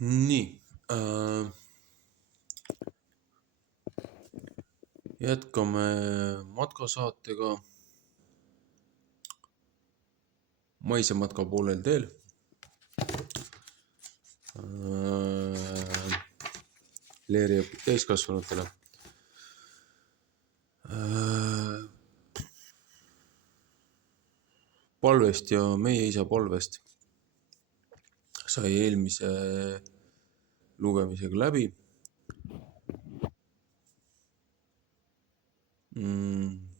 Nii, jätkame matkasaatega. Maisematka poolel teel. Leeriõpik täiskasvanutele. Palvest ja meie isa palvest sai eelmise lugemisega läbi.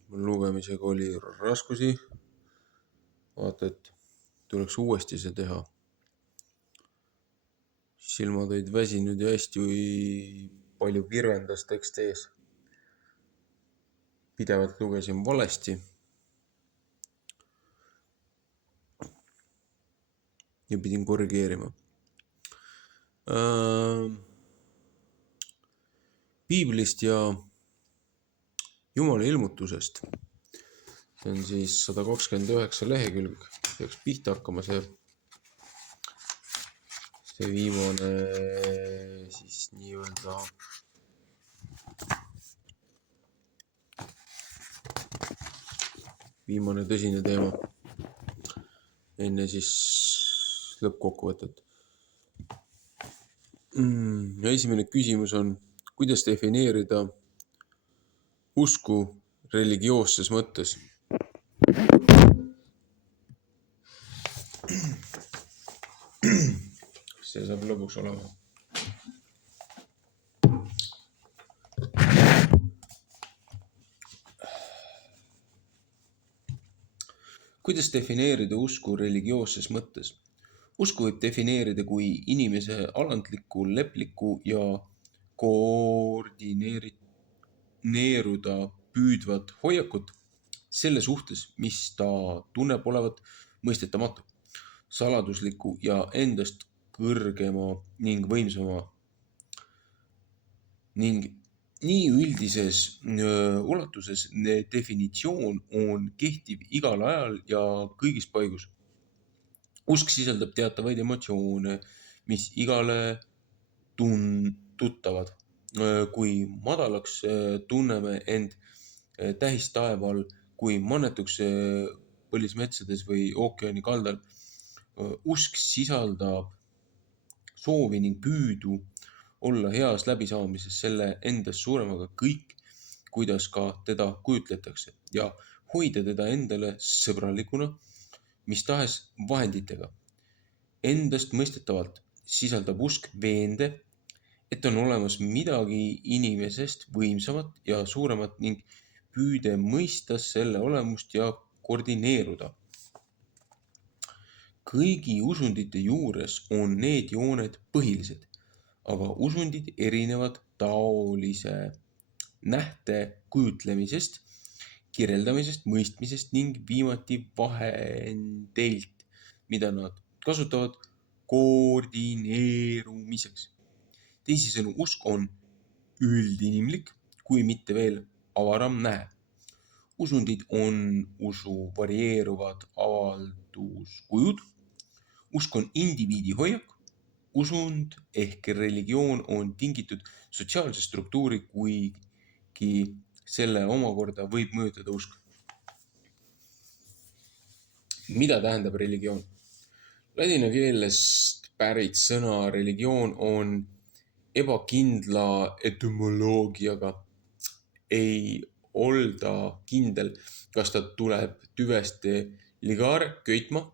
Lugemisega oli raskusi. Vaata, et tuleks uuesti see teha. Silmad olid väsinud ja hästi palju kirvendas tekst ees. Pidevalt lugesin valesti. Ja pidin korrigeerima. Piiblist ja Jumala ilmutusest. See on siis 129 lehekülg. Peaks pihta hakkama see viimane siis nii-öelda viimane tõsine teema. Enne siis lõppkokkuvõtet. Esimene küsimus on, kuidas defineerida usku religioosses mõttes? See saab lõbuks olema. Kuidas defineerida usku religioosses mõttes? Usku võib defineerida kui inimese alandlikku, leplikku ja koordineeruda püüdvat hoiakut selle suhtes, mis ta tunneb olevat mõistetamatu, saladusliku ja endast kõrgema ning võimsama ning nii üldises ulatuses definitsioon on kehtiv igal ajal ja kõigis paigus. Usk sisaldab teatavaid emotsioone, mis igale tuttavad. Kui madalaks tunneme end tähistaeval, kui mannetuks põlismetsades või ookeani kaldal. Usk sisaldab soovi ning püüdu olla heas läbisaamises selle endast suuremaga kõik, kuidas ka teda kujutletakse ja hoida teda endale sõbralikuna, mis tahes vahenditega. Endast mõistetavalt sisaldab usk veende, et on olemas midagi inimesest võimsamat ja suuremat ning püüde mõista selle olemust ja koordineeruda. Kõigi usundite juures on need jooned põhilised, aga usundid erinevad taolise nähte kujutlemisest, kirjeldamisest, mõistmisest ning viimati vahendeilt, mida nad kasutavad koordineerumiseks. Teisisõnu, usk on üldinimlik, kui mitte veel avaram nähe. Usundid on usu varieeruvad avalduskujud. Usk on indiviidi hoiak. Usund ehk religioon on tingitud sotsiaalse struktuuri, kuigi selle omakorda võib mõjutada usk. Mida tähendab religioon? Ladina keelest pärit sõna religioon on ebakindla etümoloogiaga. Ei olda kindel, kas ta tuleb tüvest ligare, köitma,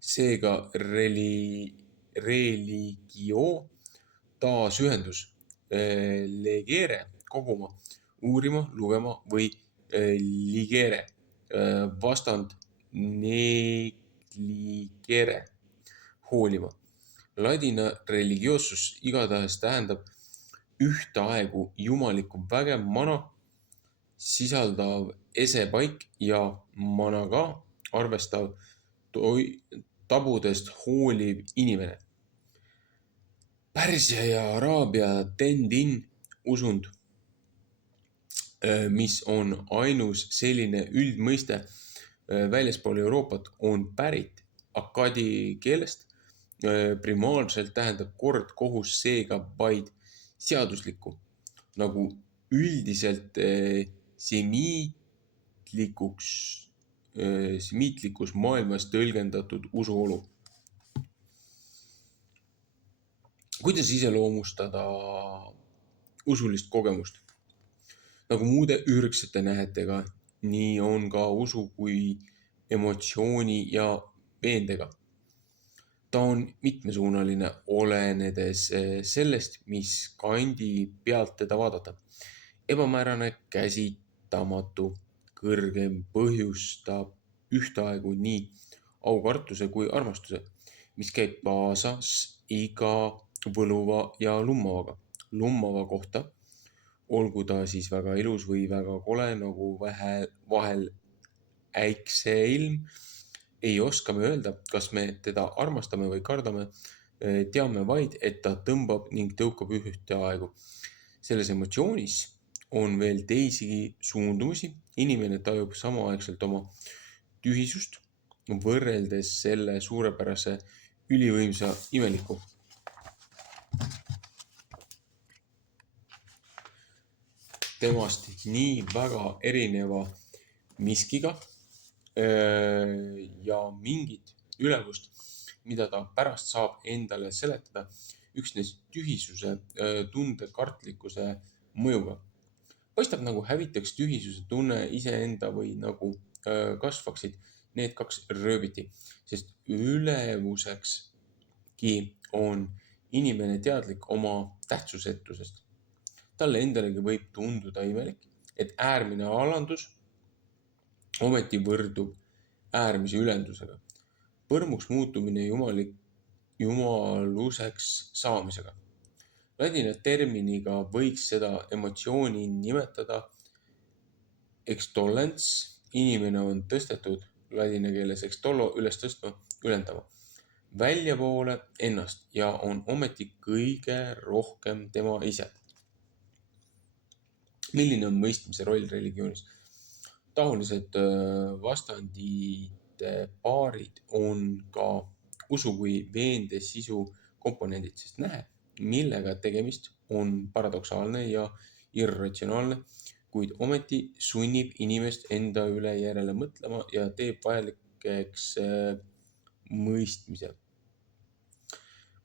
seega religio, taasühendus, legere, koguma, uurima, lugema või ligere, vastand negligere, hoolima. Ladina religioossus igatahes tähendab ühtaegu jumalikku väge mana, sisaldav esepaik ja managa arvestav tabudest hooliv inimene. Pärsia ja Araabia tendin usund, mis on ainus selline üldmõiste väljaspool Euroopat, on pärit akkadi keelest primaarselt tähendab kord kohus seega vaid seaduslikku, nagu üldiselt semiitlikus maailmas tõlgendatud usuolu. Kuidas iseloomustada usulist kogemust? Nagu muude ürgsete nähetega, nii on ka usu kui emotsiooni ja veendega. Ta on mitmesuunaline, olenedes sellest, mis kandi pealt teda vaadata. Ebamäärane, käsitamatu, kõrgem põhjustab ühtaegu nii aukartuse kui armastuse, mis käib kaasas iga võluva ja lummavaga. Lummava kohta, olgu ta siis väga ilus või väga kole, nagu vahel äikseilm, ei oska me öelda, kas me teda armastame või kardame. Teame vaid, et ta tõmbab ning tõukab ühtaegu. Selles emotsioonis on veel teisigi suundumusi. Inimene tajub samaaegselt oma tühisust, võrreldes selle suurepärase ülivõimsa imeliku. Temast nii väga erineva miskiga ja mingit ülevust, mida ta pärast saab endale seletada üksnes tühisuse tunde kartlikkuse mõjuga. Paistab nagu hävitaks tühisuse tunne iseenda või nagu kasvaksid need kaks rööbiti, sest ülevusekski on inimene teadlik oma tähtsusetusest. Talle endalegi võib tunduda imelik, et äärmine alandus ometi võrdub äärmise ülendusega. Põrmuks muutumine jumaluseks saamisega. Ladina terminiga võiks seda emotsiooni nimetada extollens. Inimene on tõstetud ladina keeles extollo üles tõstma, ülendama väljapoole ennast ja on ometi kõige rohkem tema ise. Milline on mõistmise roll religioonis? Taolised vastandite paarid on ka usu kui veende sisu komponendid, sest nähe, millega tegemist on paradoksaalne ja irratsionaalne, kuid ometi sunnib inimest enda üle järele mõtlema ja teeb vajalikeks mõistmise.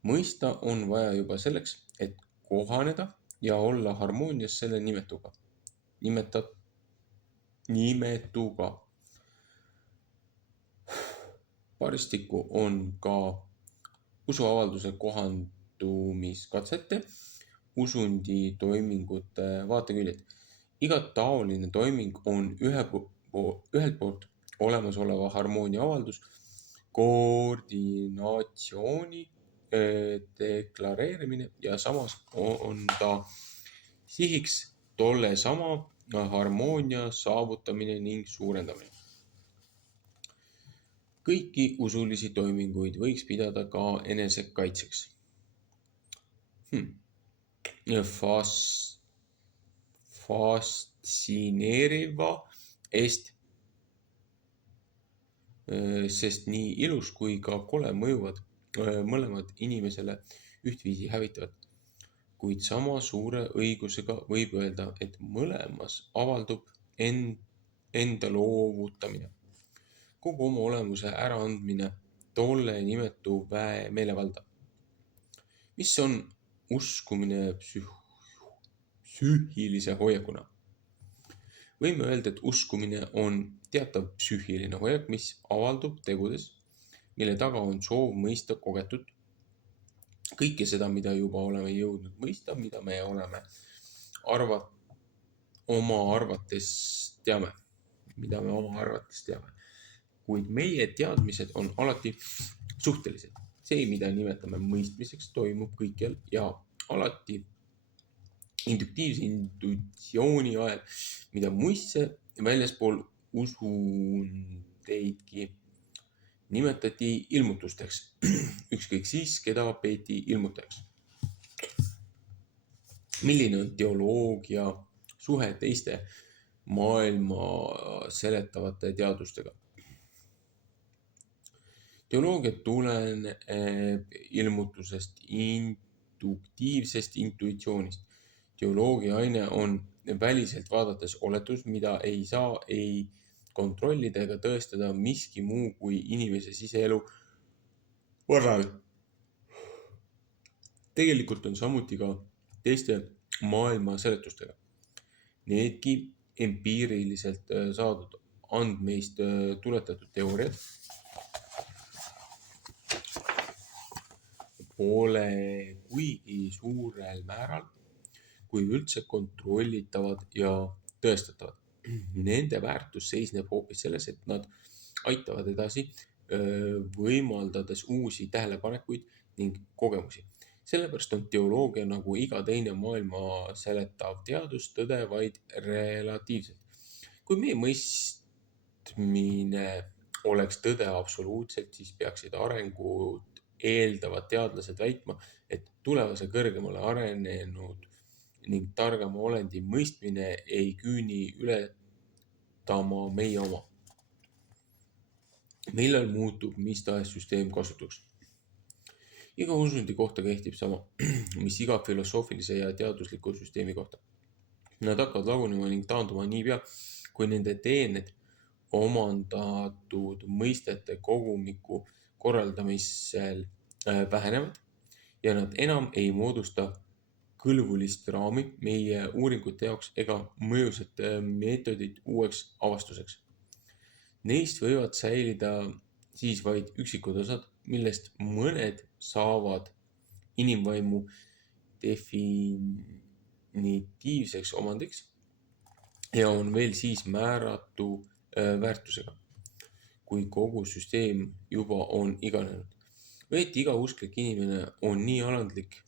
Mõista on vaja juba selleks, et kohaneda ja olla harmoonias selle nimetuga. Paristikku on ka usuavalduse kohandumiskatsete, usundi toimingute vaateküljed. Iga taoline toiming on ühelt poolt olemasoleva harmoonia avaldus, koordinatsiooni deklareerimine ja samas on ta sihiks tolle sama harmoonia saavutamine ning suurendamine. Kõiki usulisi toiminguid võiks pidada ka enesekaitseks. Fascineeriva est, sest nii ilus kui ka kole mõjuvad mõlemad inimesele ühtviisi hävitavad. Kuid sama suure õigusega võib öelda, et mõlemas avaldub enda loovutamine. Kogu oma olemuse äraandmine tolle nimetu meelevalda. Mis on uskumine psüühilise hoiakuna? Võime öelda, et uskumine on teatav psüühiline hoiak, mis avaldub tegudes, mille taga on soov mõista kogetud kõike seda, mida juba oleme jõudnud mõista, mida me oleme oma arvates teame. Kuid meie teadmised on alati suhtelised. See, mida nimetame mõistmiseks, toimub kõikjal ja alati induktiivse intuitsiooni ajal, mida muistse väljaspool usundeidki nimetati ilmutusteks, ükskõik siis, keda peeti ilmutajaks. Milline on teoloogia suhe teiste maailma seletavate teadustega? Teoloogia tuleneb ilmutusest, induktiivsest intuitsioonist. Teoloogia aine on väliselt vaadates oletus, mida ei saa ei kontrollida ega tõestada miski muu kui inimese siseelu varal. Tegelikult on samuti ka teiste maailma seletustega. Needki empiiriliselt saadud andmeist tuletatud teooriad pole kuigi suurel määral, kui üldse kontrollitavad ja tõestatavad. Nende väärtus seisneb hoopis selles, et nad aitavad edasi, võimaldades uusi tähelepanekuid ning kogemusi. Sellepärast on teoloogia nagu iga teine maailma seletav teadus tõde vaid relatiivselt. Kui meie mõistmine oleks tõde absoluutselt, siis peaksid arengut eeldavad teadlased väitma, et tulevase kõrgemale arenenud ning targama olendi mõistmine ei küüni ületama meie oma. Millal muutub mis tahes süsteem kasutuks? Iga usundi kohta kehtib sama, mis iga filosoofilise ja teadusliku süsteemi kohta. Nad hakkavad lagunema ning taanduma niipea, kui nende teened omandatud mõistete kogumiku korraldamisel vähenevad ja nad enam ei moodusta kõlvulist raami meie uuringute jaoks ega mõjusat meetodit uueks avastuseks. Neist võivad säilida siis vaid üksikud osad, millest mõned saavad inimvaimu definitiivseks omandiks ja on veel siis määratu väärtusega, kui kogu süsteem juba on iganenud. Õieti iga usklik inimene on nii alandlik,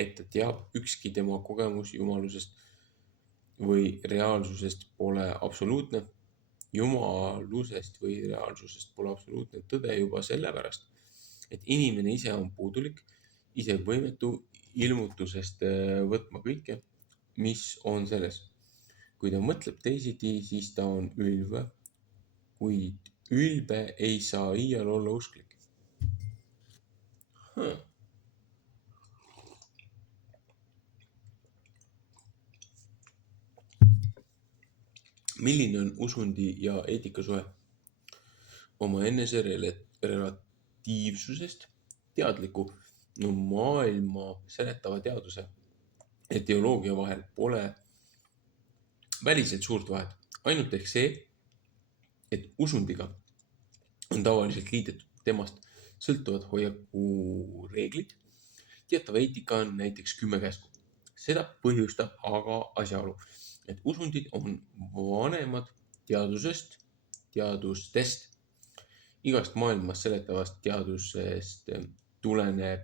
et ta teab, ükski tema kogemus jumalusest või reaalsusest pole absoluutne. Jumalusest või reaalsusest pole absoluutne tõde juba sellepärast, et inimene ise on puudulik, ise võimetu ilmutusest võtma kõike, mis on selles. Kui ta mõtleb teisiti, siis ta on ülbe, kuid ülbe ei saa iial olla usklik. Milline on usundi ja eetika suhe? Oma enese relatiivsusest teadliku maailma seletava teaduse ja teoloogia vahel pole väliselt suurt vahet. Ainult ehk see, et usundiga on tavaliselt liidetud temast sõltuvad hoiakureeglid. Teatav eetika on näiteks 10 käsku. Seda põhjustab aga asjaolu, et usundid on vanemad teadustest, igast maailmas seletavast teadusest tuleneb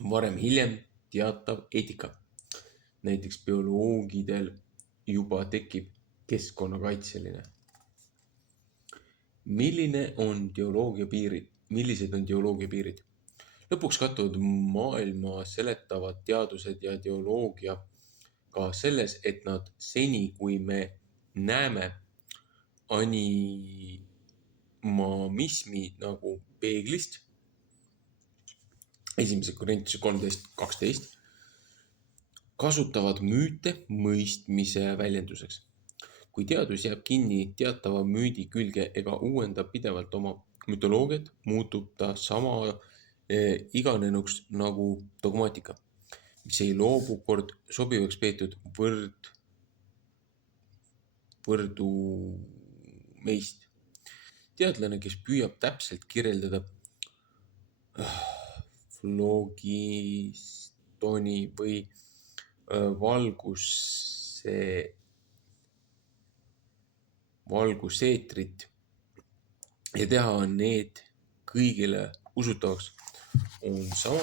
varem-hiljem teatav eetika. Näiteks bioloogidel juba tekib keskkonnakaitseline. Millised on teoloogia piirid? Lõpuks kattuvad maailma seletavad teadused ja teoloogia ka selles, et nad seni, kui me näeme animismi nagu peeglist, 1. Korintuse 13:12, kasutavad müüte mõistmise väljenduseks. Kui teadus jääb kinni teatava müüdi külge ega uuendab pidevalt oma mütoloogiat, muutub ta sama iganenuks nagu dogmaatika, mis ei loobu kord sobivaks peetud võrdumeist. Teadlane, kes püüab täpselt kirjeldada flogistoni või valguseetrit ja teha need kõigile usutavaks, on sama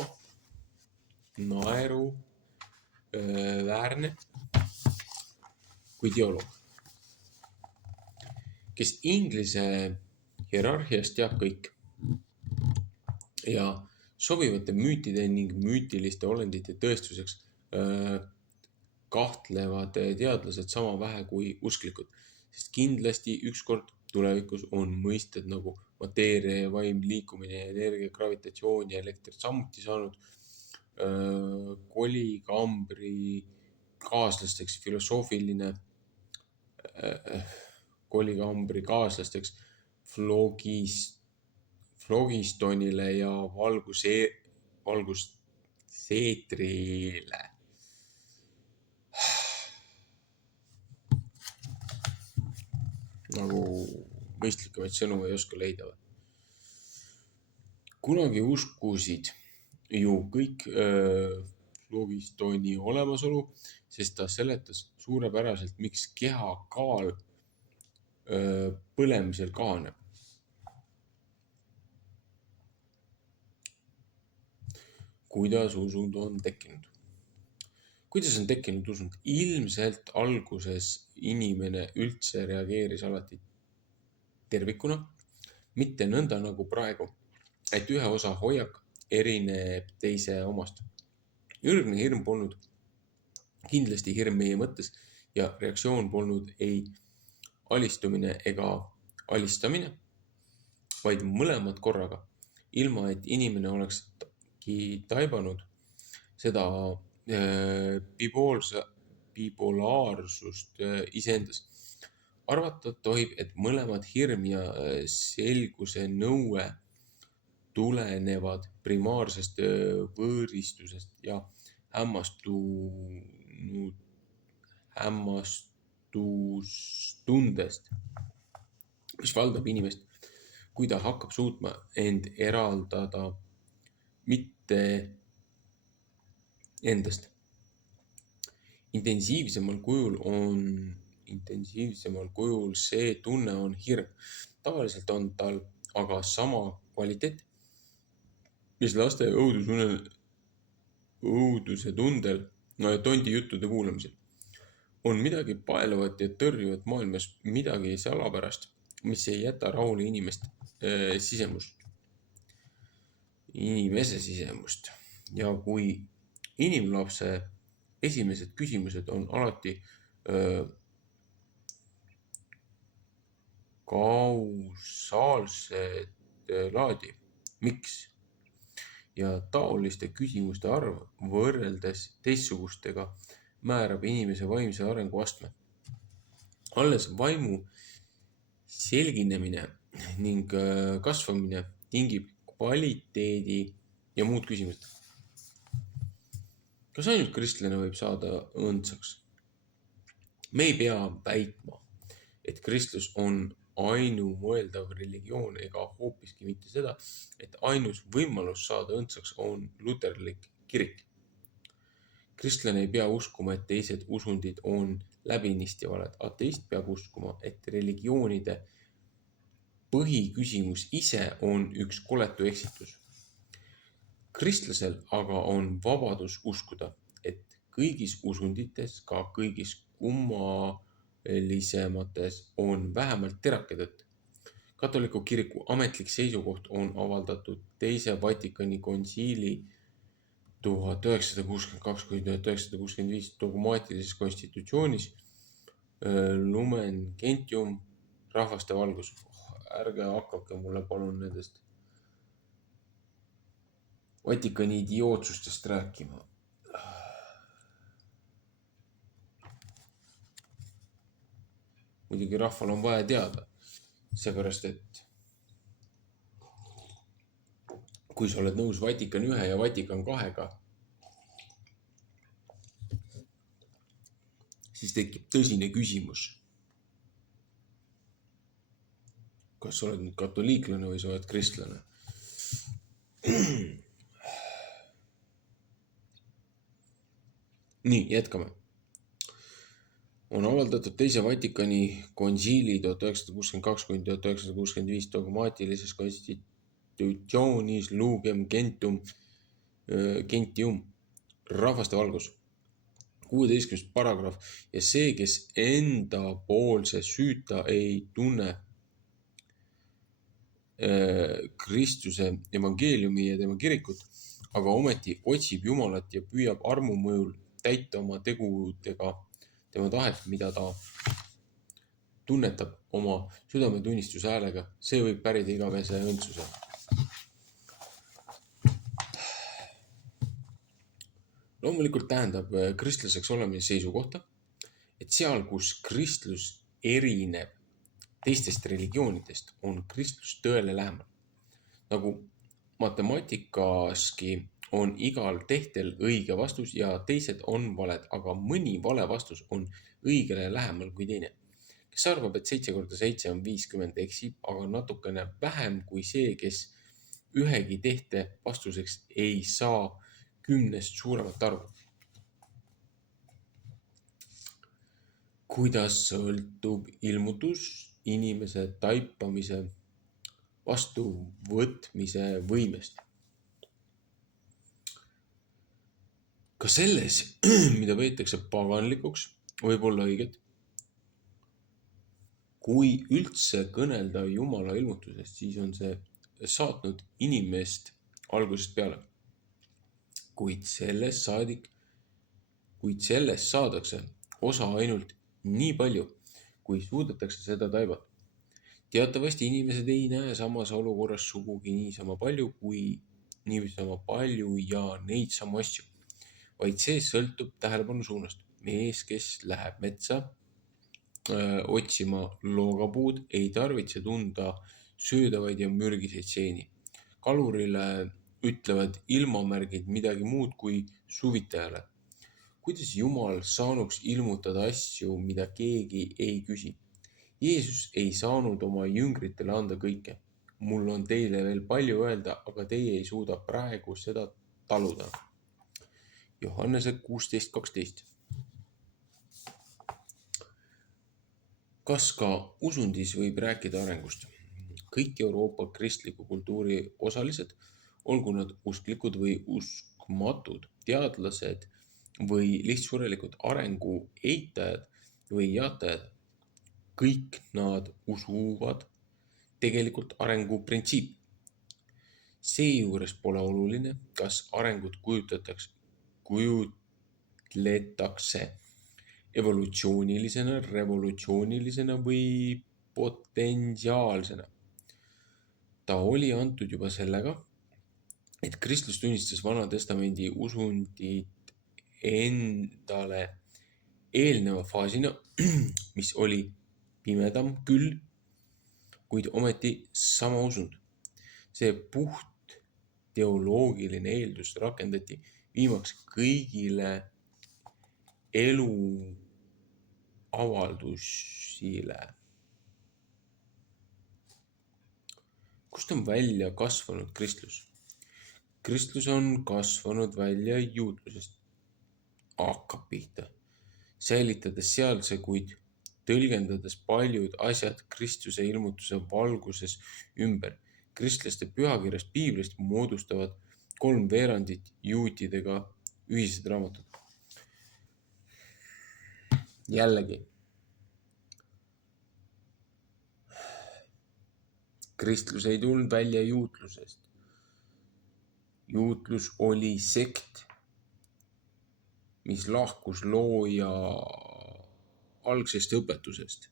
naeruväärne kui teoloog, kes inglise hierarhiast teab kõik ja sobivate müütide ning müütiliste olendite tõestuseks kahtlevad teadlased sama vähe kui usklikud, sest kindlasti ükskord tulevikus on mõisted nagu mateeria ja vaim, liikumine, energia, gravitatsioon ja elekter samuti saanud kolikambri kaaslasteks kolikambri kaaslasteks flogistonile ja valguseetrile. Nagu mõistlikumaid sõnu ei oska leida. Kunagi uskusid ju kõik flogistoni olemasolu, sest ta seletas suurepäraselt, miks keha kaal põlemisel kahaneb. Kuidas usund on tekkinud? Kuidas on tekkinud usund? Ilmselt alguses inimene üldse reageeris alati tervikuna, mitte nõnda nagu praegu, et ühe osa hoiak erineb teise omast. Ürgne hirm polnud kindlasti hirm meie mõttes ja reaktsioon polnud ei alistumine ega alistamine, vaid mõlemad korraga, ilma et inimene olekski taibanud seda bipolaarsust iseendas. Arvata tohib, et mõlemad hirm ja selguse nõue tulenevad primaarsest võõristusest ja hämmastustundest, mis valdab inimest, kui ta hakkab suutma end eraldada mitte endast. Intensiivsemal kujul see tunne on hirm. Tavaliselt on tal aga sama kvaliteet, mis laste õuduse tundel tondi juttude kuulamisel. On midagi paeluvat ja tõrjuvat maailmas, midagi salapärast, mis ei jäta rahule inimese sisemust. Ja kui inimlapse esimesed küsimused on alati kausaalsed laadi, miks? Ja taoliste küsimuste arv võrreldes teistsugustega määrab inimese vaimse arengu astme. Alles vaimu selginemine ning kasvamine tingib kvaliteedi ja muud küsimused. Kas ainult kristlane võib saada õndsaks? Me ei pea väitma, et kristlus on ainumõeldav religioon ega hoopiski mitte seda, et ainus võimalus saada õndsaks on luterlik kirik. Kristlane ei pea uskuma, et teised usundid on läbinisti valed. Ateist peab uskuma, et religioonide põhiküsimus ise on üks koletu eksitus. Kristlasel aga on vabadus uskuda, et kõigis usundites, ka kõigis kummalisemates on vähemalt terake tõtt. Katoliku kiriku ametlik seisukoht on avaldatud Teise Vatikani konsiili 1962–1965 dogmaatilises konstitutsioonis Lumen Gentium rahvaste valgus. Ärge hakake mulle palun nendest Vatikani idiootsustest rääkima. Muidugi rahval on vaja teada, seepärast et kui sa oled nõus Vatikan 1 ja Vatikan 2-ga, siis tekib tõsine küsimus. Kas sa oled nüüd katoliiklane või sa oled kristlane? Nii, jätkame. On avaldatud Teise Vatikani konsiili 1962–1965 dogmaatilises konstitutsioonis Lumen Gentium rahvaste valgus. 16. paragrahv ja see, kes enda poolse süüta ei tunne Kristuse evangeeliumi ja tema kirikut, aga ometi otsib Jumalat ja püüab armu mõjul täita oma tegudega tema tahet, mida ta tunnetab oma südametunnistuse häälega, see võib pärida igavese õndsuse. Loomulikult tähendab kristlaseks olemine seisukohta, et seal, kus kristlus erineb teistest religioonidest, on kristlus tõele lähemal. Nagu matemaatikaski on igal tehtel õige vastus ja teised on valed, aga mõni vale vastus on õigele lähemal kui teine. Kes arvab, et 7 × 7 on 50, eksib, aga natukene vähem kui see, kes ühegi tehte vastuseks ei saa 10 suuremat arvu. Kuidas sõltub ilmutus inimese taipamise vastuvõtmise võimest? Ka selles, mida peetakse paganlikuks, võib olla õiget. Kui üldse kõnelda Jumala ilmutusest, siis on see saatnud inimest algusest peale. Kuid sellest saadakse osa ainult nii palju, kui suudetakse seda taibata. Teatavasti inimesed ei näe samas olukorras sugugi niisama palju ja neid samu asju, vaid see sõltub tähelepanu suunast. Mees, kes läheb metsa otsima loogapuud, ei tarvitse tunda söödavaid ja mürgiseid seeni. Kalurile ütlevad ilmamärgid midagi muud kui suvitajale. Kuidas Jumal saanuks ilmutada asju, mida keegi ei küsi? Jeesus ei saanud oma jüngritele anda kõike. Mul on teile veel palju öelda, aga teie ei suuda praegu seda taluda. Johannese 16:12. Kas ka usundis võib rääkida arengust? Kõik Euroopa kristliku kultuuri osalised, olgu nad usklikud või uskmatud, teadlased või lihtsurelikud arengu eitajad või jaatajad, kõik nad usuvad tegelikult arengu printsiipi. Seejuures pole oluline, kas arengut kujutletakse evolutsioonilisena, revolutsioonilisena või potentsiaalsena. Ta oli antud juba sellega, et Kristus tunnistas Vana Testamendi usundit endale eelneva faasina, mis oli pimedam küll, kuid ometi sama usund. See puht teoloogiline eeldus rakendati viimaks kõigile elu avaldusile. Kust on välja kasvanud kristlus? Kristlus on kasvanud välja juutlusest. Hakkab pihta, säilitades sealse, kuid tõlgendades paljud asjad Kristuse ilmutuse valguses ümber. Kristlaste pühakirjast Piiblist moodustavad 3/4 juutidega ühised raamatud. Jällegi, kristlus ei tulnud välja juutlusest. Juutlus oli sekt, mis lahkus looja algsest õpetusest.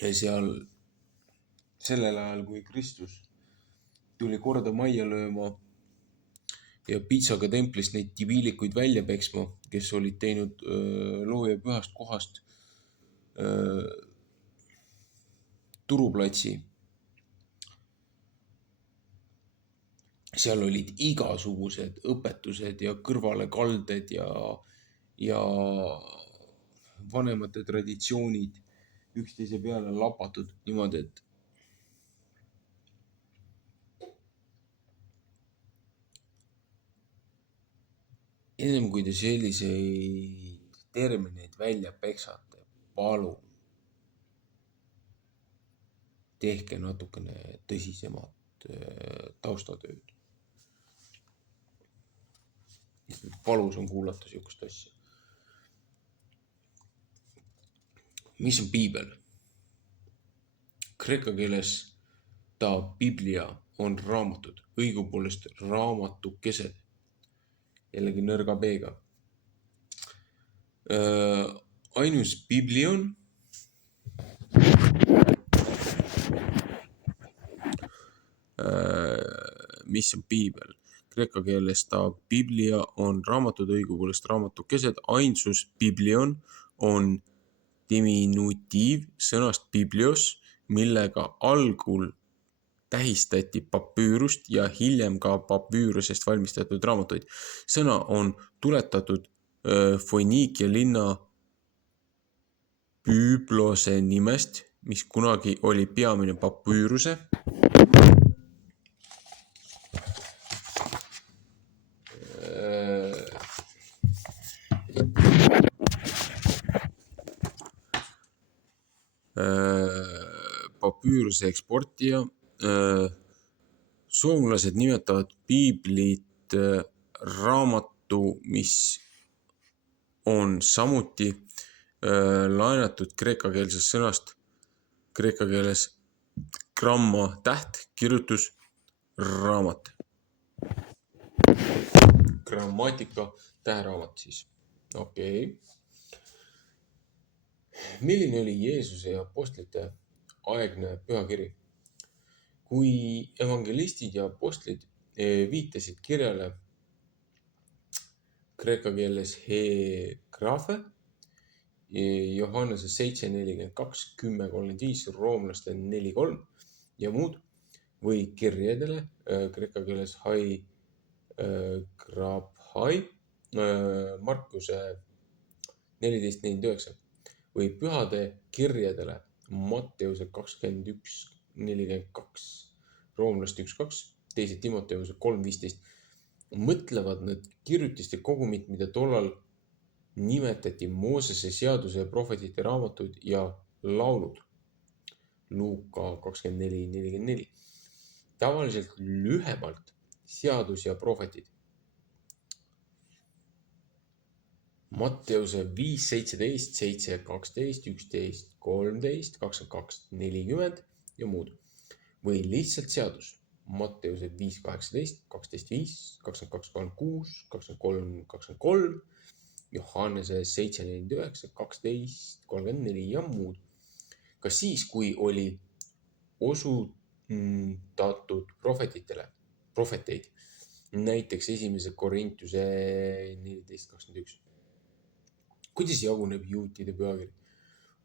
Ja sellel ajal, kui Kristus tuli korda majja lööma ja piitsaga templist neid diviilikuid välja peksma, kes olid teinud looja pühast kohast turuplatsi. Seal olid igasugused õpetused ja kõrvalekalded ja vanemate traditsioonid üksteise peale lapatud niimoodi, et ennem kui te selliseid termineid välja peksate, palun tehke natukene tõsisemat taustatööd. Palus on kuulata sihukest asja. Mis on piibel? Kreeka keeles ta Biblia on raamatud, õigupoolest raamatukesed, jällegi nõrga B-ga. Ainus biblion mis on piibel. Kreeka keeles ta biblia on raamatud, õigupoolest raamatukesed. Ainsus biblion on diminutiiv sõnast biblios, millega algul tähistati papüürust ja hiljem ka papüürusest valmistatud raamatuid. Sõna on tuletatud Foiniikia linna Büblose nimest, mis kunagi oli peamine papüüruse eksportija. Soomlased nimetavad piiblit raamatu, mis on samuti laenatud kreekakeelsest sõnast, kreeka keeles gramma täht, kirjutus, raamat. Grammatika, täheraamat siis. Okei. Milline oli Jeesuse ja apostlite aegne pühakiri? Kui evangelistid ja apostlid viitasid kirjale kreeka keeles hegrafe, Johannese 7:42, 10:35, roomlaste 4:3 ja muud, või kirjedele kreeka keeles hai grabhai, Markuse 14:49 või pühade kirjedele Matteuse 21:42, roomlaste 1:2, teised Timoteuse 3:15. Mõtlevad need kirjutiste kogumid, mida tollal nimetati Moosese seaduse ja prohvetite raamatud ja laulud. Luuka 24:44. Tavaliselt lühemalt seadus ja prohvetid. Matteuse 5:17, 7:12, 11:13, 22:40 ja muud. Või lihtsalt seadus. Matteuse 5:18, 12:5, 22:36, 23:23, Johannese 7:49, 12:34 ja muud. Ka siis, kui oli osutatud prohveteid, näiteks 1. Korintuse 14:21. Kuidas jaguneb juutide pühakiri?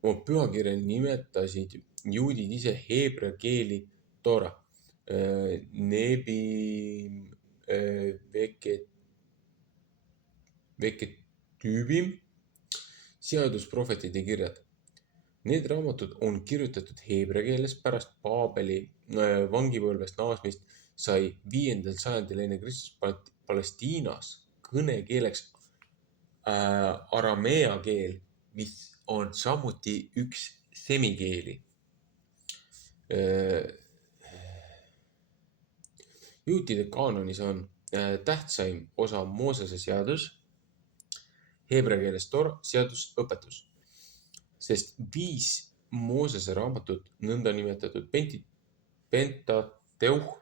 Oma pühakirja nimetasid juudid ise heebrea keeli Toora, Nebim, Veketüübim, seadusprohvetid ja kirjad. Need raamatud on kirjutatud heebrea keeles. Pärast Paabeli vangipõlvest naasmist sai 5. sajandil enne Kristus Palestiinas kõnekeeleks aramea keel, mis on samuti üks semikeeli. Juutide kaanonis on tähtsaim osa Moosese seadus, heebrea keeles Toora, seadusõpetus, sest 5 Moosese raamatut, nõndanimetatud Pentateuch,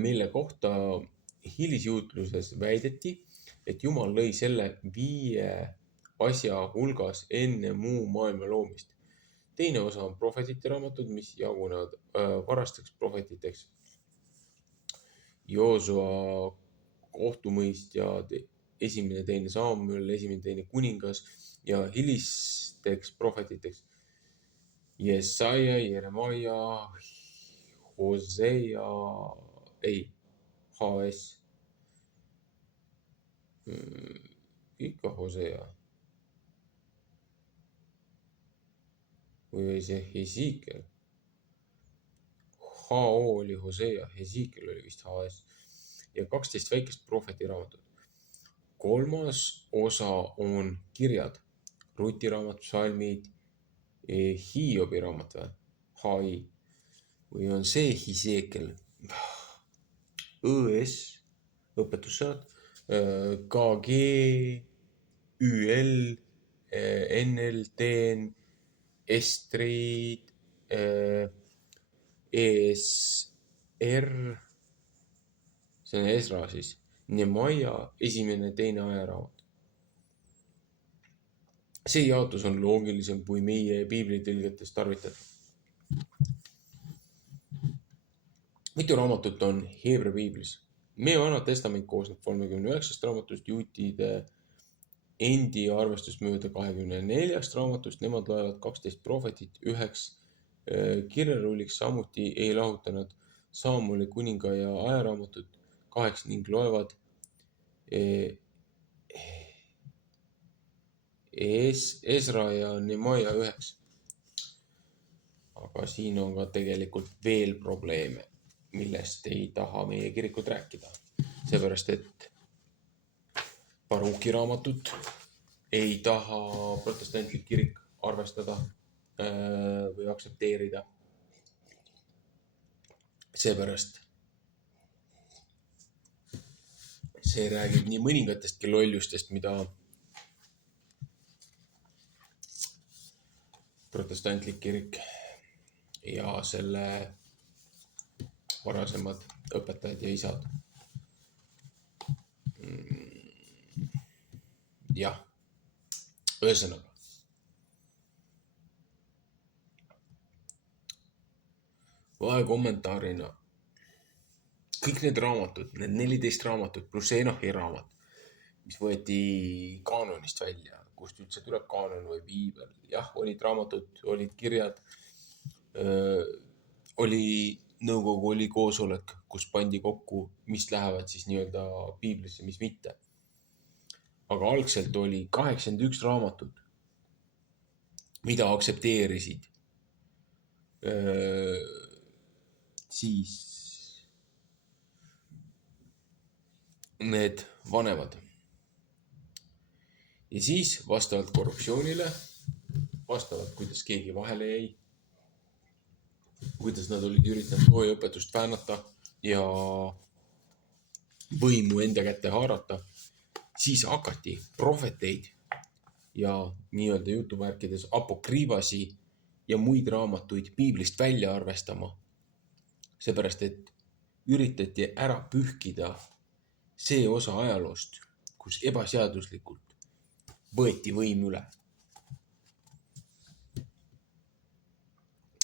mille kohta hilisjuutluses väideti, et Jumal lõi selle 5 asja hulgas enne muu maailma loomist. Teine osa on prohvetite raamatud, mis jagunevad varasteks prohvetiteks. Joosua kohtumõistjad, 1., 2. Samuel, 1., 2. kuningas ja hilisteks prohvetiteks. Jesaja, Jeremaia, Hosea, HS. Ikka Hosea. Või oli see Hesiikel? HO oli Hosea, Hesiikel oli vist HS. Ja 12 väikest prohveti raamatut. 3. osa on kirjad, Ruti raamat, psalmid, Hiobi raamat või? HI. Või on see Hesiikel? ÕS, õpetussõnad, KG, ÜL, NL, TN, Estrid, ESR, see on Ezra siis, Nehemia, 1., 2. ajaraamat. See jaotus on loogilisem kui meie piiblitõlgetes tarvitatud. Mitu raamatut on Heebrea piiblis? Meie Vana Testament koosneb 39 raamatust, juutide endi arvestust mööda 24 raamatust, nemad loevad 12 prohvetit üheks kirjarulliks, samuti ei lahuta nad Saamuli kuninga ja ajaraamatut kaheks ning loevad Esra ja Nemaja üheks. Aga siin on ka tegelikult veel probleeme, millest ei taha meie kirikud rääkida. Seepärast, et Baruki raamatut ei taha protestantlik kirik arvestada või aktsepteerida. Seepärast see räägib nii mõningatestki lollustest, mida protestantlik kirik ja selle varasemad õpetajad ja isad. Jah, ühesõnaga. Vahekommentaarina. Kõik need raamatud, need 14 raamatut pluss Enohi raamat, mis võeti kaanonist välja, kust üldse tuleb kaanon või piibel. Jah, olid raamatud, olid kirjad, oli nõukogu, oli koosolek, kus pandi kokku, mis lähevad siis nii-öelda piiblisse, mis mitte. Aga algselt oli 81 raamatut, mida aktsepteerisid siis need vanemad. Ja siis vastavalt korruptsioonile, vastavalt kuidas keegi vahele jäi, kuidas nad olid üritanud loojaõpetust väänata ja võimu enda kätte haarata, siis hakati prohveteid ja nii-öelda jutumärkides apokrüübasi ja muid raamatuid piiblist välja arvestama. Seepärast, et üritati ära pühkida see osa ajaloost, kus ebaseaduslikult võeti võim üle.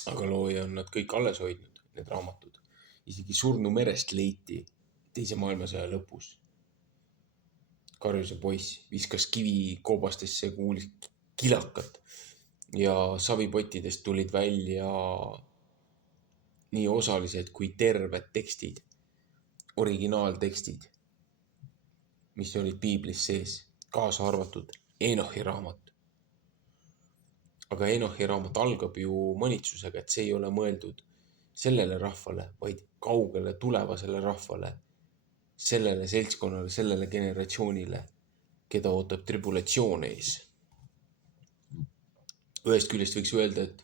Aga looja on nad kõik alles hoidnud, need raamatud. Isegi surnu merest leiti teise maailmasõja lõpus. Karjuse poiss viskas kivi koobastesse, kuulis kilakat ja savipottidest tulid välja nii osalised kui terved tekstid, originaaltekstid, mis olid piiblis sees, kaasa arvatud Enohi raamat. Aga Enohi raamat algab ju mõnitsusega, et see ei ole mõeldud sellele rahvale, vaid kaugele tulevasele rahvale, sellele seltskonnale, sellele generatsioonile, keda ootab tribulatsioon ees. Ühest küljest võiks öelda, et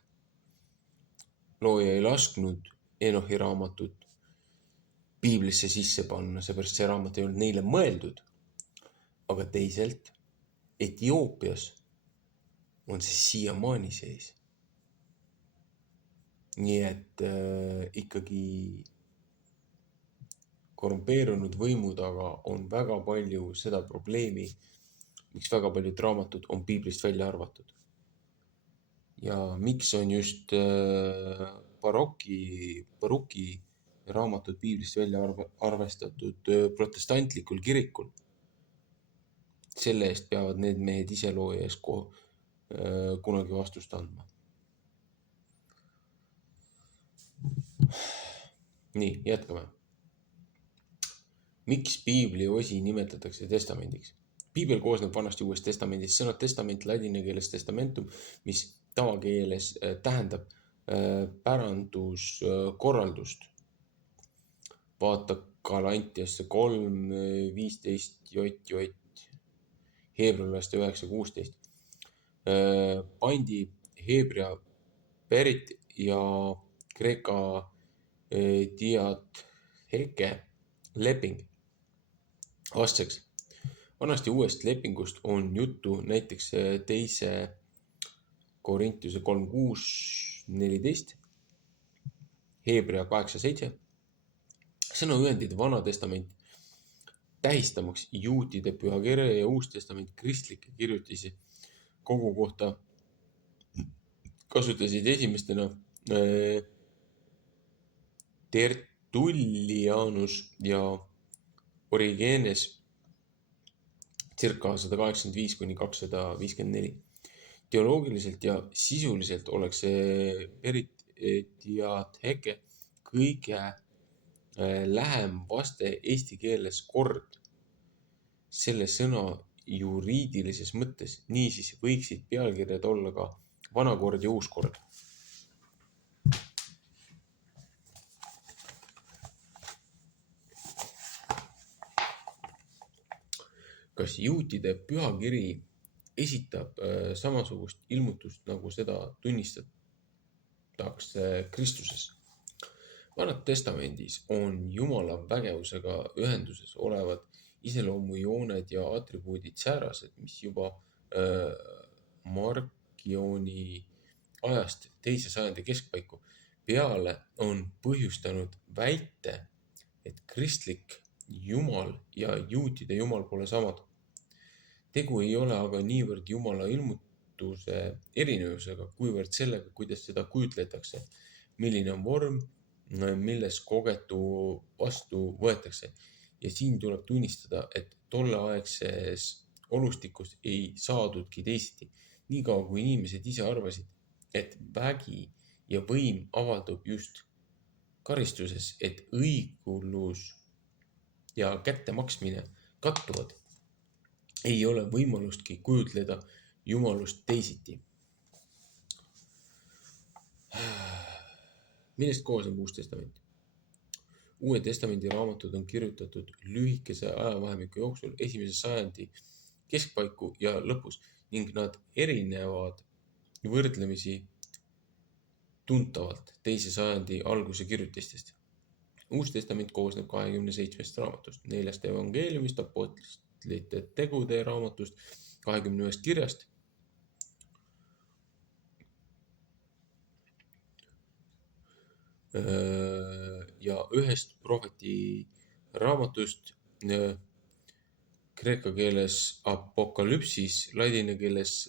looja ei lasknud Enohi raamatut piiblisse sisse panna, seepärast see raamat ei olnud neile mõeldud. Aga teiselt Etioopias on see siiamaani sees. Nii et ikkagi korrumpeerunud võimu taga on väga palju seda probleemi, miks väga paljud raamatud on piiblist välja arvatud. Ja miks on just Baruki raamatud piiblist välja arvestatud protestantlikul kirikul. Selle eest peavad need mehed ise looja ees kunagi vastust andma. Nii, jätkame. Miks piibli osi nimetatakse testamendiks? Piibel koosneb vanast ja uuest testamendist. Sõna testament ladina keeles testamentum, mis tavakeeles tähendab päranduskorraldust. Vaata Galantiasse 3:15 jott. Heebrealaste 9:16. Pandi Heebrea pärit ja Kreeka diatheke leping vastseks. Vanast ja uuest lepingust on juttu näiteks 2. Korintiuse 3:6-14, Heebrea 8:7. Sõnaühendid Vana testament tähistamaks juutide pühakirja ja Uus testament kristlikke kirjutisi kogu kohta kasutasid esimestena Tullianus ja Origenes circa 185–254. Teoloogiliselt ja sisuliselt oleks see Peritiatheke kõige lähem vaste eesti keeles kord selle sõna juriidilises mõttes. Niisiis võiksid pealkirjad olla ka vana kord ja uus kord. Kas juutide pühakiri esitab samasugust ilmutust, nagu seda tunnistatakse Kristuses? Vanas Testamendis on Jumala vägevusega ühenduses olevad iseloomujooned ja atribuudid säärased, mis juba Markioni ajast 2. sajandi keskpaiku peale on põhjustanud väite, et kristlik Jumal ja juutide Jumal pole samad. Tegu ei ole aga niivõrd Jumala ilmutuse erinevusega, kuivõrd sellega, kuidas seda kujutletakse, milline on vorm, milles kogetu vastu võetakse. Ja siin tuleb tunnistada, et tolleaegses olustikus ei saadudki teisiti. Niikaua kui inimesed ise arvasid, et vägi ja võim avaldub just karistuses, et õiglus ja kättemaksmine kattuvad, ei ole võimalustki kujutleda Jumalust teisiti. Millest koosneb Uus Testament? Uue Testamendi raamatud on kirjutatud lühikese ajavahemiku jooksul 1. sajandi keskpaiku ja lõpus ning nad erinevad võrdlemisi tuntavalt 2. sajandi alguse kirjutistest. Uus Testament koosneb 27 raamatust, 4 evangeeliumist, apostlite tegude raamatust, 21 kirjast, ja 1 prohveti raamatust, kreeka keeles apokalüpsis, ladina keeles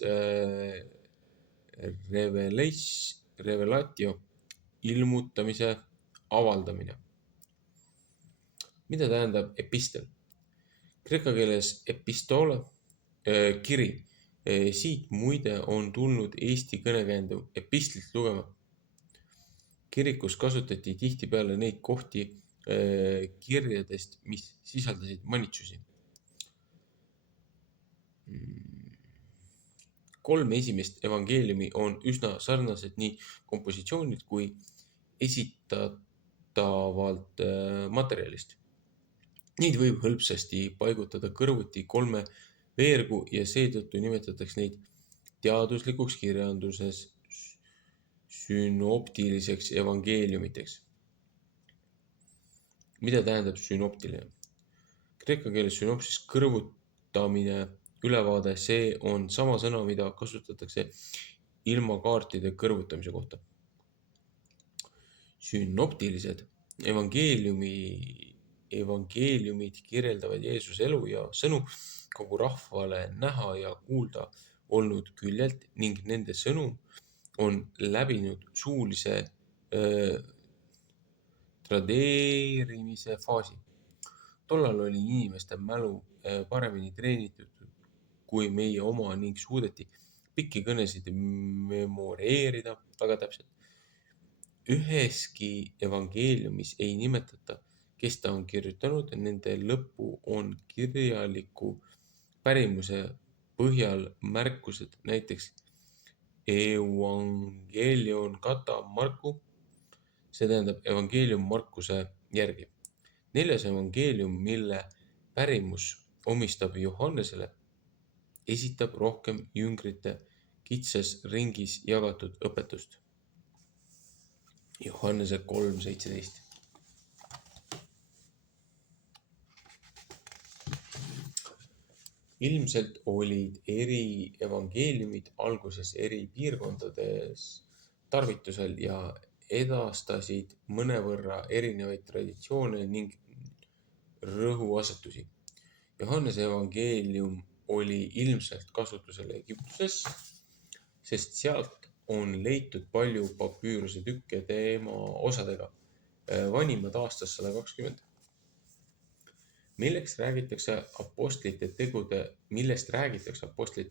revelatio, ilmutamise avaldamine. Mida tähendab epistel? Kreeka keeles epistole, kiri. Siit muide on tulnud eesti kõnekäändu epistlit lugema. Kirikus kasutati tihtipeale neid kohti kirjadest, mis sisaldasid manitsusi. 3 esimest evangeeliumi on üsna sarnased nii kompositsioonilt kui esitatavalt materjalist. Neid võib hõlpsasti paigutada kõrvuti 3 veergu ja seetõttu nimetatakse neid teaduslikuks kirjanduses sünoptiliseks evangeeliumiteks. Mida tähendab sünoptiline? Kreeka keeles sünopsis kõrvutamine, ülevaade, see on sama sõna, mida kasutatakse ilmakaartide kõrvutamise kohta. Sünoptilised evangeeliumid kirjeldavad Jeesuse elu ja sõnu kogu rahvale näha ja kuulda olnud küljelt ning nende sõnum on läbinud suulise tradeerimise faasi. Tollal oli inimeste mälu paremini treenitud kui meie oma ning suudeti pikki kõnesid memoreerida väga täpselt. Üheski evangeeliumis ei nimetata, kes ta on kirjutanud, nende lõppu on kirjaliku pärimuse põhjal märkused, näiteks Evangelion kata Marku, see tähendab evangeelium Markuse järgi. 4. evangeelium, mille pärimus omistab Johannesele, esitab rohkem jüngrite kitsas ringis jagatud õpetust. Johannese 3:17. Ilmselt olid eri evangeeliumid alguses eri piirkondades tarvitusel ja edastasid mõnevõrra erinevaid traditsioone ning rõhuasetusi. Johannese evangeelium oli ilmselt kasutusel Egiptuses, sest sealt on leitud palju papüüruse tükke tema osadega. vanimad aastas 120. Millest räägitakse Apostlite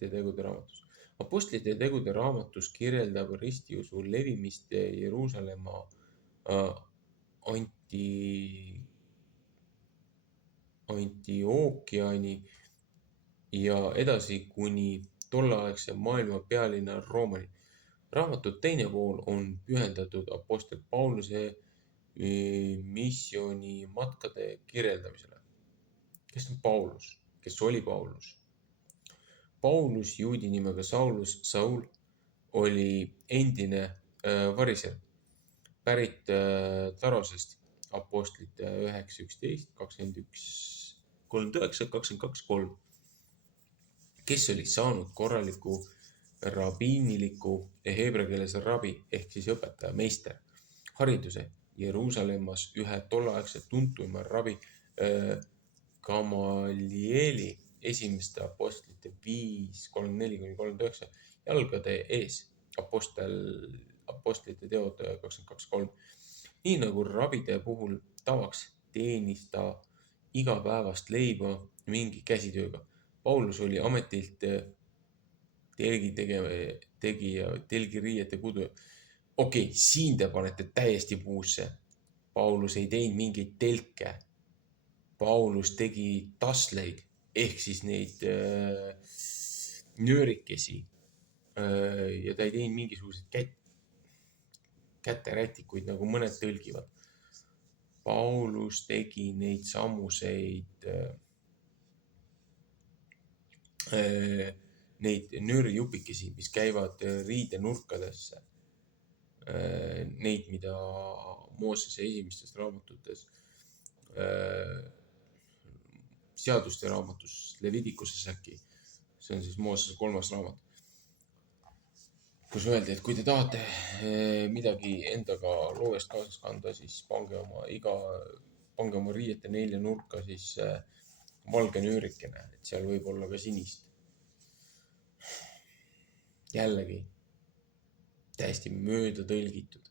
tegude raamatus? Apostlite tegude raamatus kirjeldab ristiusu levimist Jeruusalemma Antiookiani ja edasi kuni tolleaegse maailma pealinna Roomani. Raamatu teine pool on pühendatud Apostel Pauluse missioonimatkade kirjeldamisele. Kes on Paulus? Kes oli Paulus? Paulus, juudi nimega Saul, oli endine variser, pärit Tarosest, Apostlite 9.11, 21, 39, 22, 3, kes oli saanud korraliku rabiiniliku heebrea keeles rabi ehk siis õpetaja, meister, hariduse Jeruusalemmas ühe tolleaegse tuntuma rabi Gamalieli esimeste apostlite 5.34-39 jalgade ees, apostlite teod 22.3. Nii nagu rabide puhul tavaks teenis ta igapäevast leiba mingi käsitööga. Paulus oli ametilt telgiriiete kudu. Okei, siin te panete täiesti puusse. Paulus ei teinud mingeid telke. Paulus tegi tasleid ehk siis neid nöörikesi ja ta ei teinud mingisuguseid käterätikuid, nagu mõned tõlgivad. Paulus tegi neid samuseid neid nöörijupikesi, mis käivad riidenurkadesse. Neid, mida Moosese esimestes raamatutes, seaduste raamatus, Levitikuses äkki, see on siis Moosese 3. raamat, kus öeldi, et kui te tahate midagi endaga loovest kaasas kanda, siis pange oma riiete nelja nurka siis valge nöörikene, et seal võib olla ka sinist. Jällegi, täiesti mööda tõlgitud.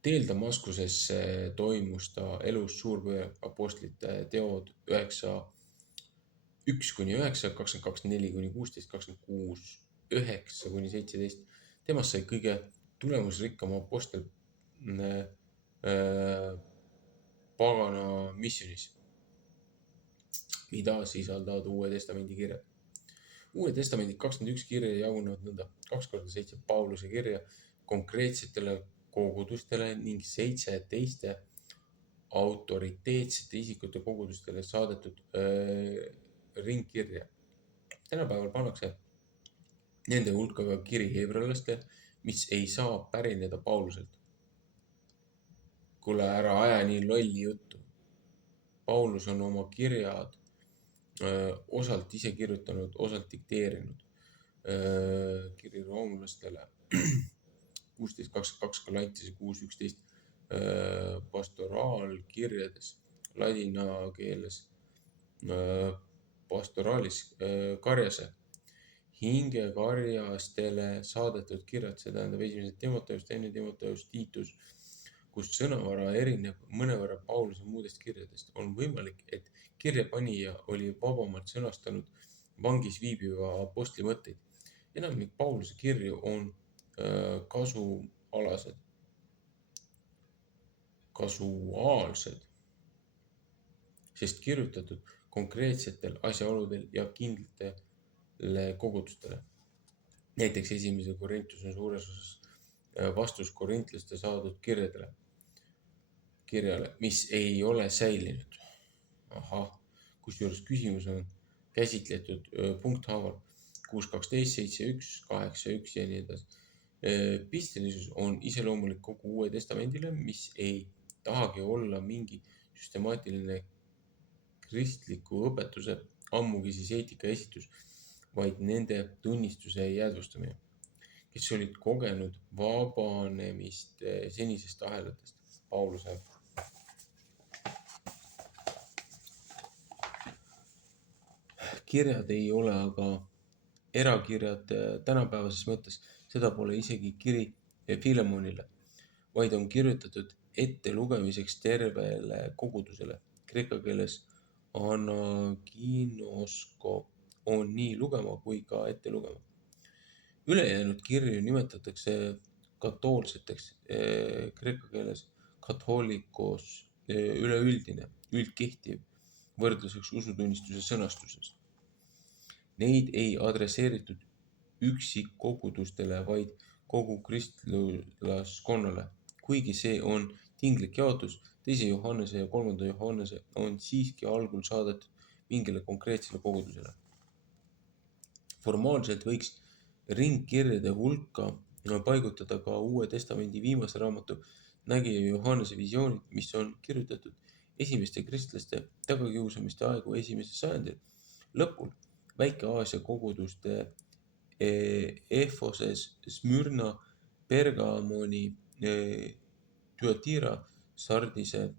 Teel Damaskusesse toimus ta elus suurpööre, Apostlite teod 1-9, 22-4-16, 26, 9-17. Temast sai kõige tulemusrikkam apostel pagana missionis, mida sisaldavad Uue Testamendi kirjad. Uue Testamendi 21 kirja jagunevad nõnda: 2x7 Pauluse kirja konkreetsetele kogudustele ning 7 teiste autoriteetsete isikute kogudustele saadetud ringkirja. Tänapäeval pannakse nende hulka ka kiri heebrealastele, mis ei saa pärineda Pauluselt. Kuule, ära aja nii lolli juttu. Paulus on oma kirjad osalt ise kirjutanud, osalt dikteerinud. Kiri roomlastele 16.22, Galatiase 6.11, pastoraalkirjades, ladina keeles pastoraalis karjase, hingekarjastele saadetud kirjad, see tähendab 1. Timoteus, 2. Timoteus, Tiitus, kus sõnavara erineb mõnevõrra Pauluse muudest kirjadest. On võimalik, et kirjapanija oli vabamalt sõnastanud vangis viibiva apostli mõtteid. Enamik Pauluse kirju on kasuaalsed, sest kirjutatud konkreetsetel asjaoludel ja kindlatele kogudustele. Näiteks 1. Korintus on suures osas vastus korintlaste saadud kirjale, mis ei ole säilinud. Kusjuures küsimus on käsitletud punkthaaval 6.12, 7.1, 8.1 ja nii edasi. Pistelisus on iseloomulik kogu Uue Testamendile, mis ei tahagi olla mingi süstemaatiline kristliku õpetuse, ammugi siis eetika esitus, vaid nende tunnistuse jäädvustamine, kes olid kogenud vabanemist senisest ahelatest. Pauluse kirjad ei ole aga erakirjad tänapäevases mõttes, seda pole isegi kiri Filemonile. vaid on kirjutatud ette lugemiseks tervele kogudusele. Kreeka keeles anaginosko on nii lugema kui ka ette lugema. Ülejäänud kirju nimetatakse katoolseteks, kreeka keeles katholikos, üleüldine, üldkehtiv, võrdluseks usutunnistuse sõnastuses. Neid ei adresseeritud üksikkogudustele, vaid kogu kristlaskonnale. Kuigi see on tinglik jaotus, 2. Johannese ja 3. Johannese on siiski algul saadetud mingile konkreetsele kogudusele. Formaalselt võiks ringkirjade hulka paigutada ka Uue Testamendi viimase raamatu nägija Johannese visioonid, mis on kirjutatud esimeste kristlaste tagakiusamiste aegu 1. sajandil lõpul. Väike-Aasia koguduste Efoses, Smyrna, Pergamoni, Thyatira, Sardise,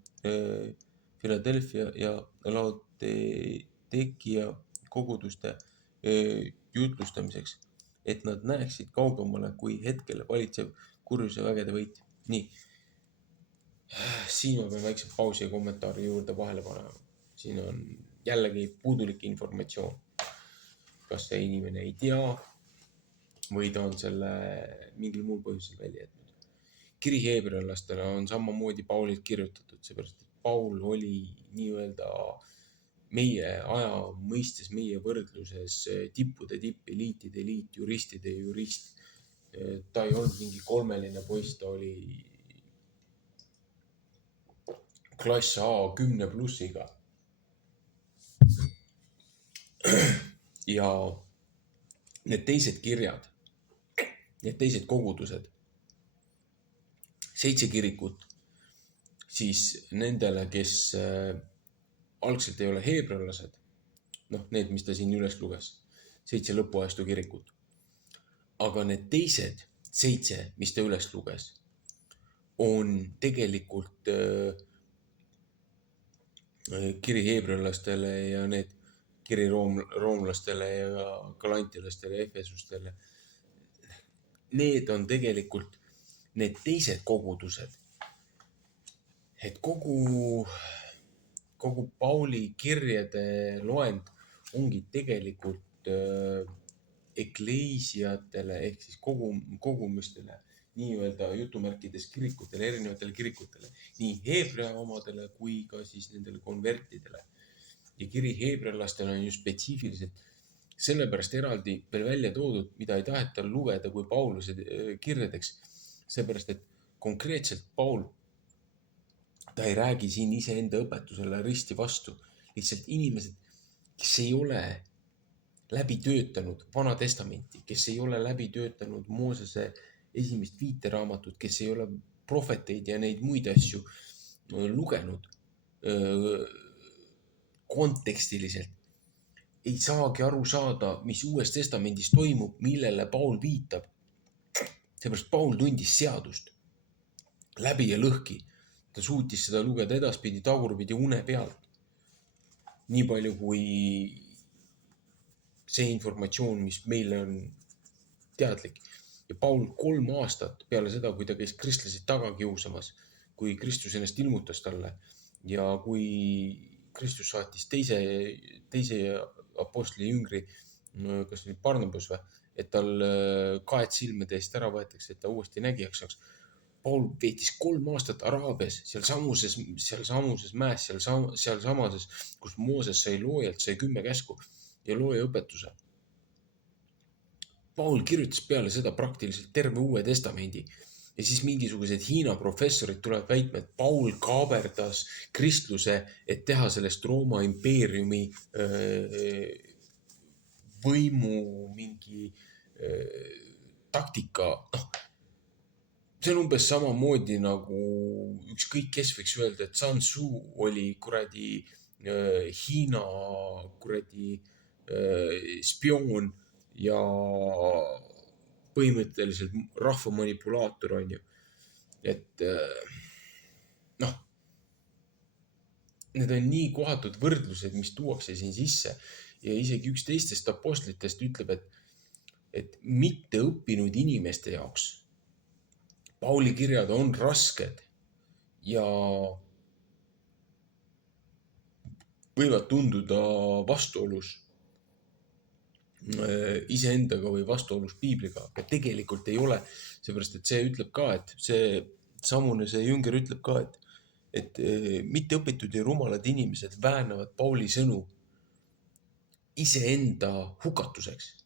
Philadelphia ja Laodicea koguduste jutlustamiseks, et nad näeksid kaugemale kui hetkel valitsev kurjuse vägede võit. Nii, siin ma pean väikse pausi ja kommentaari juurde vahele panema. Siin on jällegi puudulik informatsioon. Kas see inimene ei tea või ta on selle mingil muul põhjusel välja jätnud. Kiri heebrealastele on samamoodi Paulilt kirjutatud, seepärast, et Paul oli nii-öelda meie aja mõistes, meie võrdluses tippude tipp, eliitide eliit, juristide jurist. Ta ei olnud mingi kolmeline poiss, ta oli klass A 10+. Ja need teised kirjad, need teised kogudused, 7 kirikut, siis nendele, kes algselt ei ole heebrealased, need, mis ta siin üles luges, 7 lõpuajastu kirikut. Aga need teised 7, mis ta üles luges, on tegelikult kiri heebrealastele ja need kiri roomlastele ja galantilastele ja efesustele. Need on tegelikult need teised kogudused. Et kogu Pauli kirjade loend ongi tegelikult ekleisiatele ehk siis kogumistele, nii-öelda jutumärkides kirikutele, erinevatele kirikutele, nii heebrea omadele kui ka siis nendele konvertidele. Ja kiri heebrealastele on ju spetsiifiliselt sellepärast eraldi veel välja toodud, mida ei taheta lugeda kui Pauluse kirjadeks. Seepärast, et konkreetselt Paul, ta ei räägi siin iseenda õpetusele risti vastu. Lihtsalt inimesed, kes ei ole läbi töötanud Vana Testamenti, kes ei ole läbi töötanud Moosese esimest 5 raamatut, kes ei ole prohveteid ja neid muid asju lugenud kontekstiliselt, ei saagi aru saada, mis Uues Testamendis toimub, millele Paul viitab. Seepärast Paul tundis seadust läbi ja lõhki. Ta suutis seda lugeda edaspidi, tagurpidi une pealt. Nii palju kui see informatsioon, mis meile on teadlik. Ja Paul 3 aastat peale seda, kui ta käis kristlasid taga kiusamas, kui Kristus ennast ilmutas talle ja kui Kristus saatis teise apostli jüngri, kas oli Barnabas või, et tal kaet silmade eest ära võetakse, et ta uuesti nägijaks saaks. Paul veetis 3 aastat Araabias, seal samuses mäes, seal samases, kus Mooses sai loojalt, sai 10 käsku ja looja õpetuse. Paul kirjutas peale seda praktiliselt terve Uue Testamendi. Ja siis mingisugused Hiina professorid tulevad väitma, et Paul kaaberdas kristluse, et teha sellest Rooma impeeriumi võimu mingi taktika. See on umbes samamoodi nagu ükskõik kes võiks öelda, et Sun Tzu oli kuradi Hiina kuradi spioon ja põhimõtteliselt rahva manipulaator on ju. Et need on nii kohatud võrdlused, mis tuuakse siin sisse ja isegi üks teistest apostlitest ütleb, et mitte õppinud inimeste jaoks Pauli kirjad on rasked ja võivad tunduda vastuolus iseendaga või vastuolus piibliga, aga tegelikult ei ole. Seepärast, et see ütleb ka, et see jünger ütleb ka, et mitteõpitud ja rumalad inimesed väänavad Pauli sõnu iseenda hukatuseks.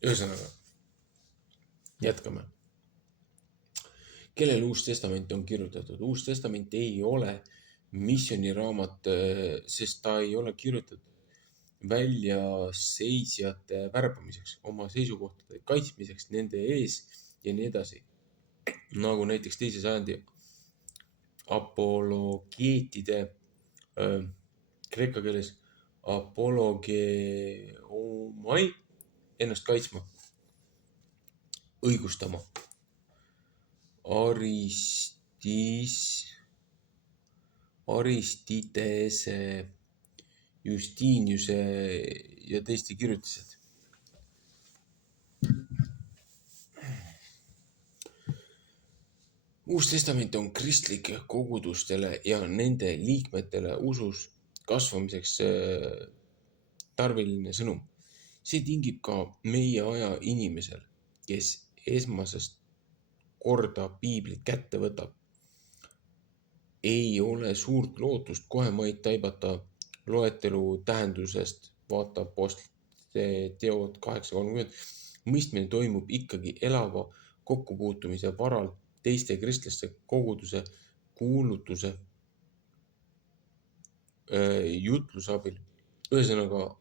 Ühesõnaga, jätkame. Kellele Uus Testament on kirjutatud? Uus Testament ei ole missioniraamat, sest ta ei ole kirjutatud väljaseisjate värbamiseks, oma seisukohtade kaitsmiseks nende ees ja nii edasi. Nagu näiteks 2. sajandi apologeetide, kreeka keeles apologeomai, ennast kaitsma, õigustama. Aristidese, Justiniuse ja teiste kirjutised. Uus Testament on kristlike kogudustele ja nende liikmetele usus kasvamiseks tarviline sõnum. See tingib ka meie aja inimesel, kes esmasest korda piiblit kätte võtab. Ei ole suurt lootust kohe maid taibata loetelu tähendusest, vaata Apostlite teod 8.30. Mõistmine toimub ikkagi elava kokkupuutumise varal teiste kristlaste koguduse kuulutuse jutlusabil, ühesõnaga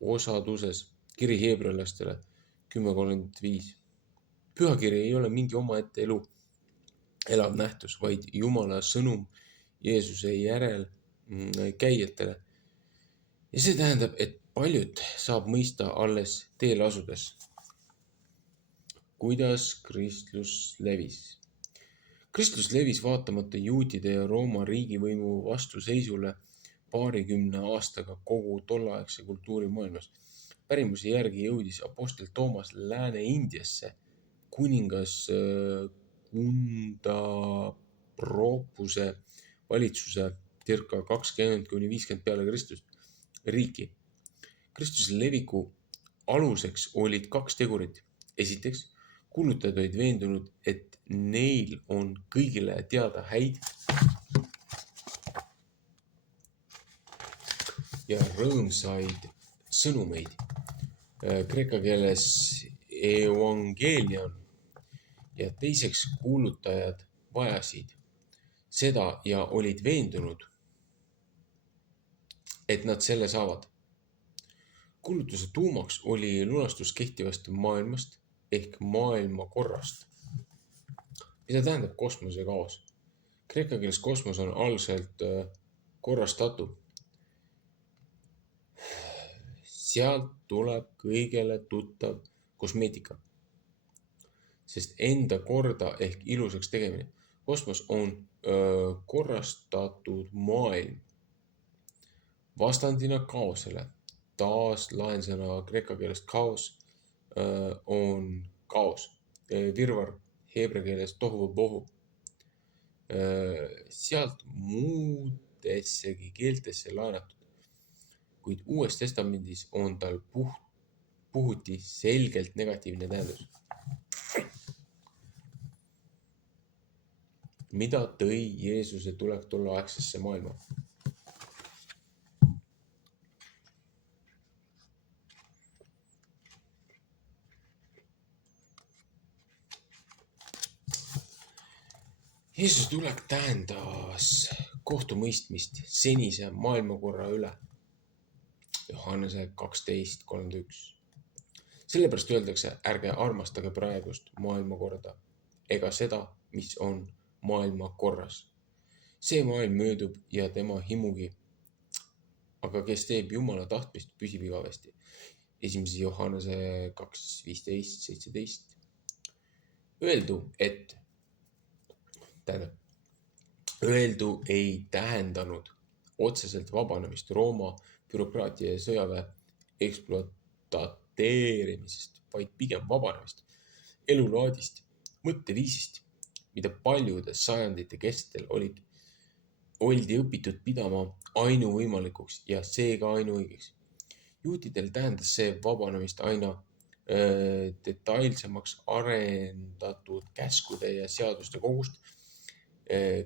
osaduses, kiri heebrealastele 10.35. Pühakiri ei ole mingi omaette elu elav nähtus, vaid Jumala sõnum Jeesuse järel käijatele. Ja see tähendab, et paljud saab mõista alles teel asudes. Kuidas kristlus levis? Kristlus levis vaatamata juutide ja Rooma riigivõimu vastuseisule paarikümne aastaga kogu tolleaegse kultuurimaailmas. Pärimuse järgi jõudis apostel Toomas Lääne-Indiasse kuningas Kundapropuse valitsuse circa 20–50 peale Kristust riiki. Kristuse leviku aluseks olid 2 tegurit. Esiteks, kuulutajad olid veendunud, et neil on kõigile teada häid ja rõõmsaid sõnumeid. Kreeka keeles evangelion. Ja teiseks, kuulutajad vajasid seda ja olid veendunud, et nad selle saavad. Kuulutuse tuumaks oli lunastus kehtivast maailmast ehk maailmakorrast. Mida tähendab kosmose kaos? Kreeka keeles kosmos on algselt korrastatu. Sealt tuleb kõigele tuttav kosmeetika, sest enda korda ehk ilusaks tegemine. Kosmos on korrastatud maailm vastandina kaosele. Taas laensõna kreeka keelest kaos on kaos. Virvar heebrea keeles tohu bohu. Sealt muudessegi keeltesse laenatud. Kuid Uues Testamendis on tal puhuti selgelt negatiivne tähendus. Mida tõi Jeesuse tulek tolleaegsesse maailma? Jeesuse tulek tähendas kohtumõistmist senise maailmakorra üle. Johannese 12.31. Sellepärast öeldakse, ärge armastage praegust maailmakorda ega seda, mis on maailmakorras. See maailm möödub ja tema himugi, aga kes teeb Jumala tahtmist, püsib igavesti. 1. Johannese 2:15-17. Öeldu ei tähendanud otseselt vabanemist Rooma bürokraatia ja sõjaväe ekspluateerimisest, vaid pigem vabanemist elulaadist, mõtteviisist, mida paljude sajandite kestel oldi õpitud pidama ainuvõimalikuks ja seega ainuõigeks. Juutidel tähendas see vabanemist aina detailsemaks arendatud käskude ja seaduste kogust,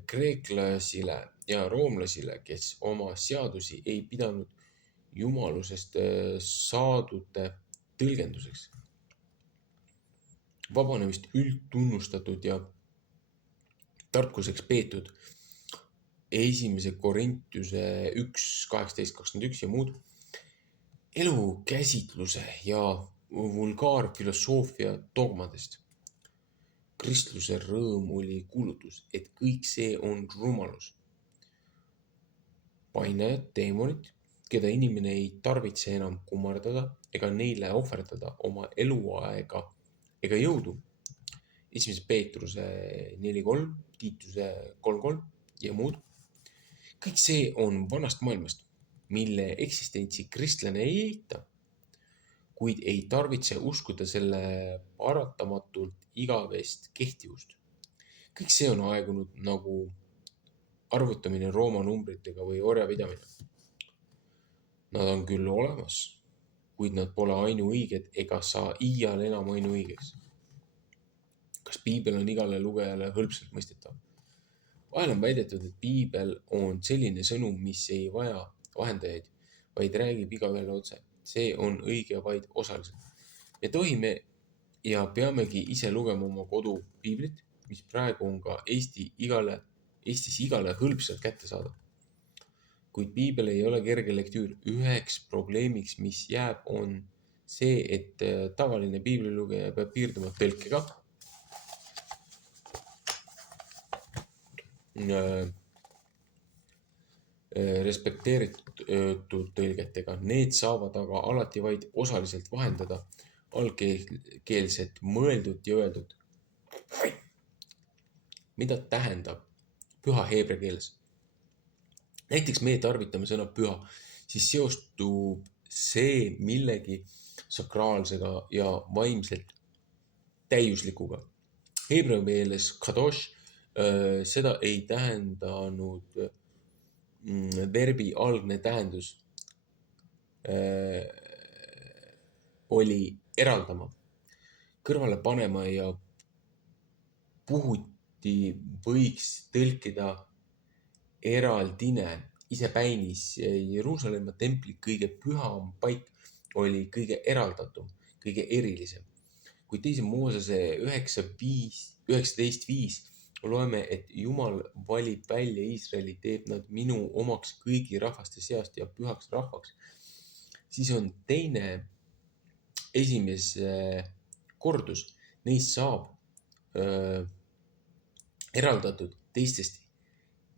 kreeklasile ja roomlasile, kes oma seadusi ei pidanud jumalusest saadute tõlgenduseks. Vabanemist üldtunnustatud ja tarkuseks peetud 1. Korintiuse 1:18-21 ja muud elukäsitluse ja vulgaarfilosoofia dogmadest. Kristluse rõõmuli kuulutus, et kõik see on rumalus. Painajad, teemonid, keda inimene ei tarvitse enam kummardada ega neile ohverdada oma eluaega ega jõudu. 1. Peetruse 4:3, Tiituse 3:3 ja muud. Kõik see on vanast maailmast, mille eksistentsi kristlane ei eita, kuid ei tarvitse uskuda selle paratamatult igavest kehtivust. Kõik see on aegunud nagu arvutamine Rooma numbritega või orjapidamine. Nad on küll olemas, kuid nad pole ainuõiged ega saa iial enam ainuõigeks. Kas piibel on igale lugejale hõlpsalt mõistetav? Vahel on väidetud, et piibel on selline sõnum, mis ei vaja vahendajaid, vaid räägib igaühele otse. See on õige vaid osaliselt. Me tohime ja peamegi ise lugema oma kodupiiblit, mis praegu on ka Eestis igale hõlpsalt kätte saada. Kuid piibel ei ole kerge lektüür. Üheks probleemiks, mis jääb, on see, et tavaline piiblilugeja peab piirduma tõlkega, respekteeritud tõlgetega. Need saavad aga alati vaid osaliselt vahendada algkeelset mõeldut ja öeldut. Mida tähendab püha heebrea keeles? Näiteks meie tarvitame sõna püha, siis seostub see millegi sakraalsega ja vaimselt täiuslikuga. Heebrea keeles kadosh seda ei tähendanud verbi algne tähendus oli eraldama, kõrvale panema ja puhuti võiks tõlkida eraldine, isepäinis. Jeruusalemma templi kõige püham paik oli kõige eraldatum, kõige erilisem. Kui 2. Moosese 19:5 loeme, et Jumal valib välja Iisraeli, teeb nad minu omaks kõigi rahvaste seast ja pühaks rahvaks, siis on teine esimese kordus. Neist saab eraldatud teistest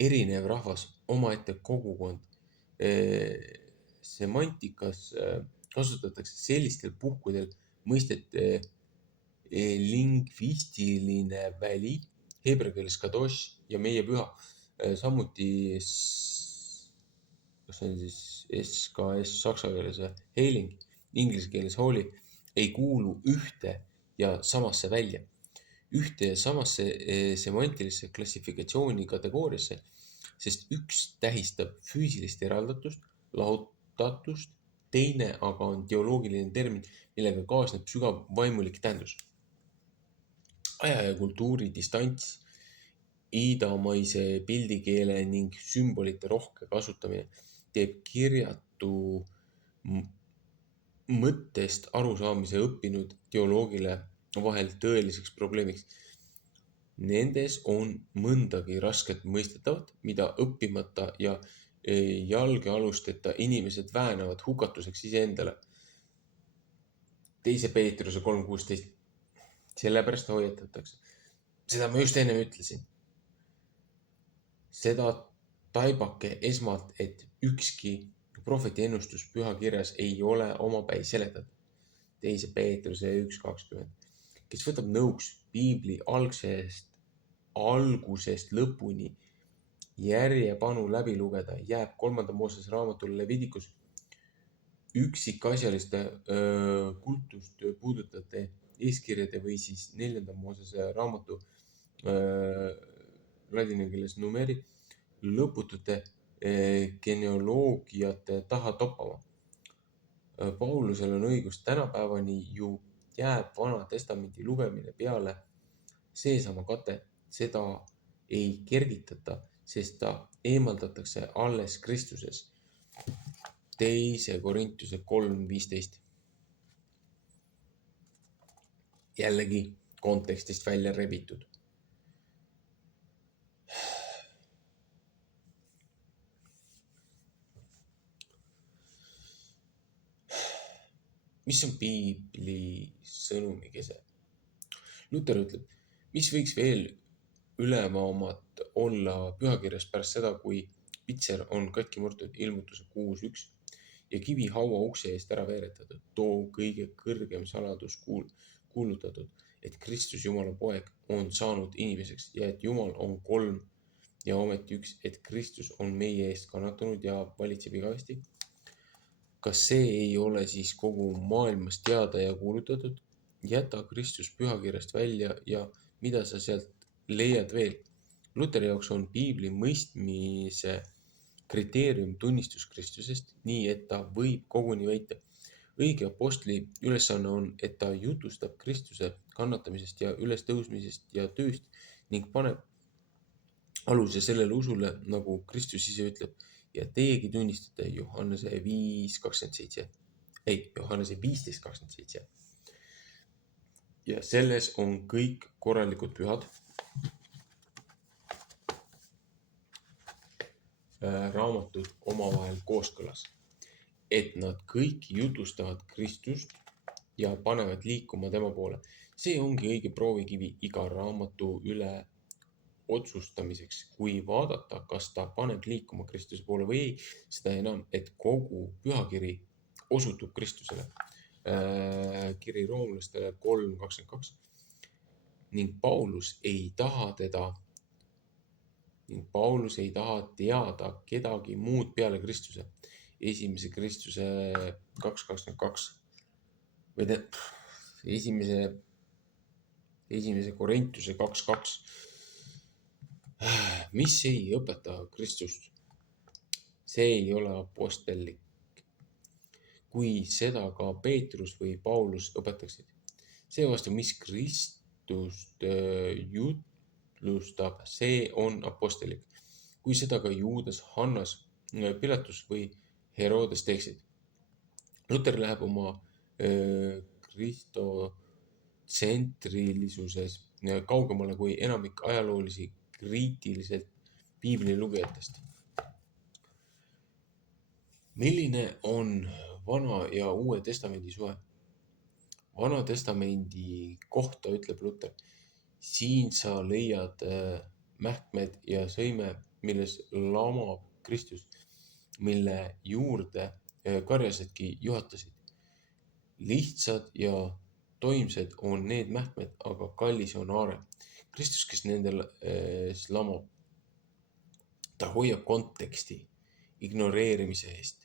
erinev rahvas, omaette kogukond. Semantikas kasutatakse sellistel puhkudel mõistet lingvistiline väli, heebrea keeles kadosh ja meie püha, samuti, kas see on siis SKS saksa keeles heiling, inglise keeles holy, ei kuulu ühte ja samasse välja. Ühte ja samasse semantilisse klassifikatsiooni kategooriasse, sest üks tähistab füüsilist eraldatust, lahutatust, teine aga on teoloogiline termin, millega kaasneb sügav vaimulik tähendus. Aja ja kultuuri distants, iidamaise pildikeele ning sümbolite rohke kasutamine teeb kirjatu mõttest arusaamise õppinud teoloogile vahel tõeliseks probleemiks. Nendes on mõndagi rasket mõistetavat, mida õppimata ja jalgealusteta inimesed väänavad hukatuseks iseendale. 2. Peetruse 3:16. Sellepärast hoiatatakse. Seda ma just enne ütlesin. Seda taibake esmalt, et ükski prohveti ennustus pühakirjas ei ole omapäi seletatud. 2. Peetruse 1.20, kes võtab nõuks piibli algusest lõpuni järjepanu läbi lugeda, jääb 3. Moosese raamatul Levidikus üksikasjaliste kultust puudutavate eeskirjade või siis 4. Moosese raamatu ladina keeles numeri lõputute genealoogiate taha toppama. Paulusel on õigus, tänapäevani ju jääb Vana Testamendi lugemine peale seesama kate, seda ei kergitata, sest ta eemaldatakse alles Kristuses. 2. Korintuse 3.15. Jällegi kontekstist välja rebitud. Mis on piibli sõnumi kese? Luther ütleb, mis võiks veel ülemamat olla pühakirjas pärast seda, kui pitser on katki murtud ilmutuse 6.1 ja kivi haua ukse eest ära veeretatud, too kõige kõrgem saladus kuulutatud, et Kristus Jumala poeg on saanud inimeseks ja et Jumal on 3 ja ometi 1, et Kristus on meie eest kannatanud ja valitseb igavesti. Kas see ei ole siis kogu maailmas teada ja kuulutatud? Jäta Kristus pühakirjast välja ja mida sa sealt leiad veel? Luteri jaoks on piibli mõistmise kriteerium tunnistus Kristusest, nii et ta võib koguni väita. Õige apostli ülesanne on, et ta jutustab Kristuse kannatamisest ja ülestõusmisest ja tööst ning paneb aluse sellele usule, nagu Kristus ise ütleb. Ja teiegi tunnistate Johannese 15.27. Ja selles on kõik korralikud pühad raamatud omavahel kooskõlas, et nad kõik jutustavad Kristust ja panevad liikuma tema poole. See ongi õige proovikivi iga raamatu üle otsustamiseks, kui vaadata, kas ta paneb liikuma Kristuse poole või ei, seda enam, et kogu pühakiri osutub Kristusele. Kiri roomlastele 3.22. Ning Paulus ei taha teada kedagi muud peale Kristuse. 1. Kristuse 2.22 või 1. Korintuse 2.2. Mis ei õpeta Kristust? See ei ole apostellik. Kui seda ka Peetrus või Paulus õpetaksid. Seevastu, mis Kristust jutlustab, see on apostellik. Kui seda ka Juudas, Hannas, Pilatus või Herodes teeksid. Luther läheb oma kristotsentrilisuses kaugemale kui enamik ajaloolisi kriitiliselt piibli lugejatest. Milline on Vana ja Uue Testamendi suhe? Vana Testamendi kohta ütleb Luther, siin sa leiad mähkmed ja sõime, milles lamab Kristus, mille juurde karjasedki juhatasid. Lihtsad ja toimsed on need mähkmed, aga kallis on aare. Kristus, kes nendel lamab, ta hoiab konteksti ignoreerimise eest.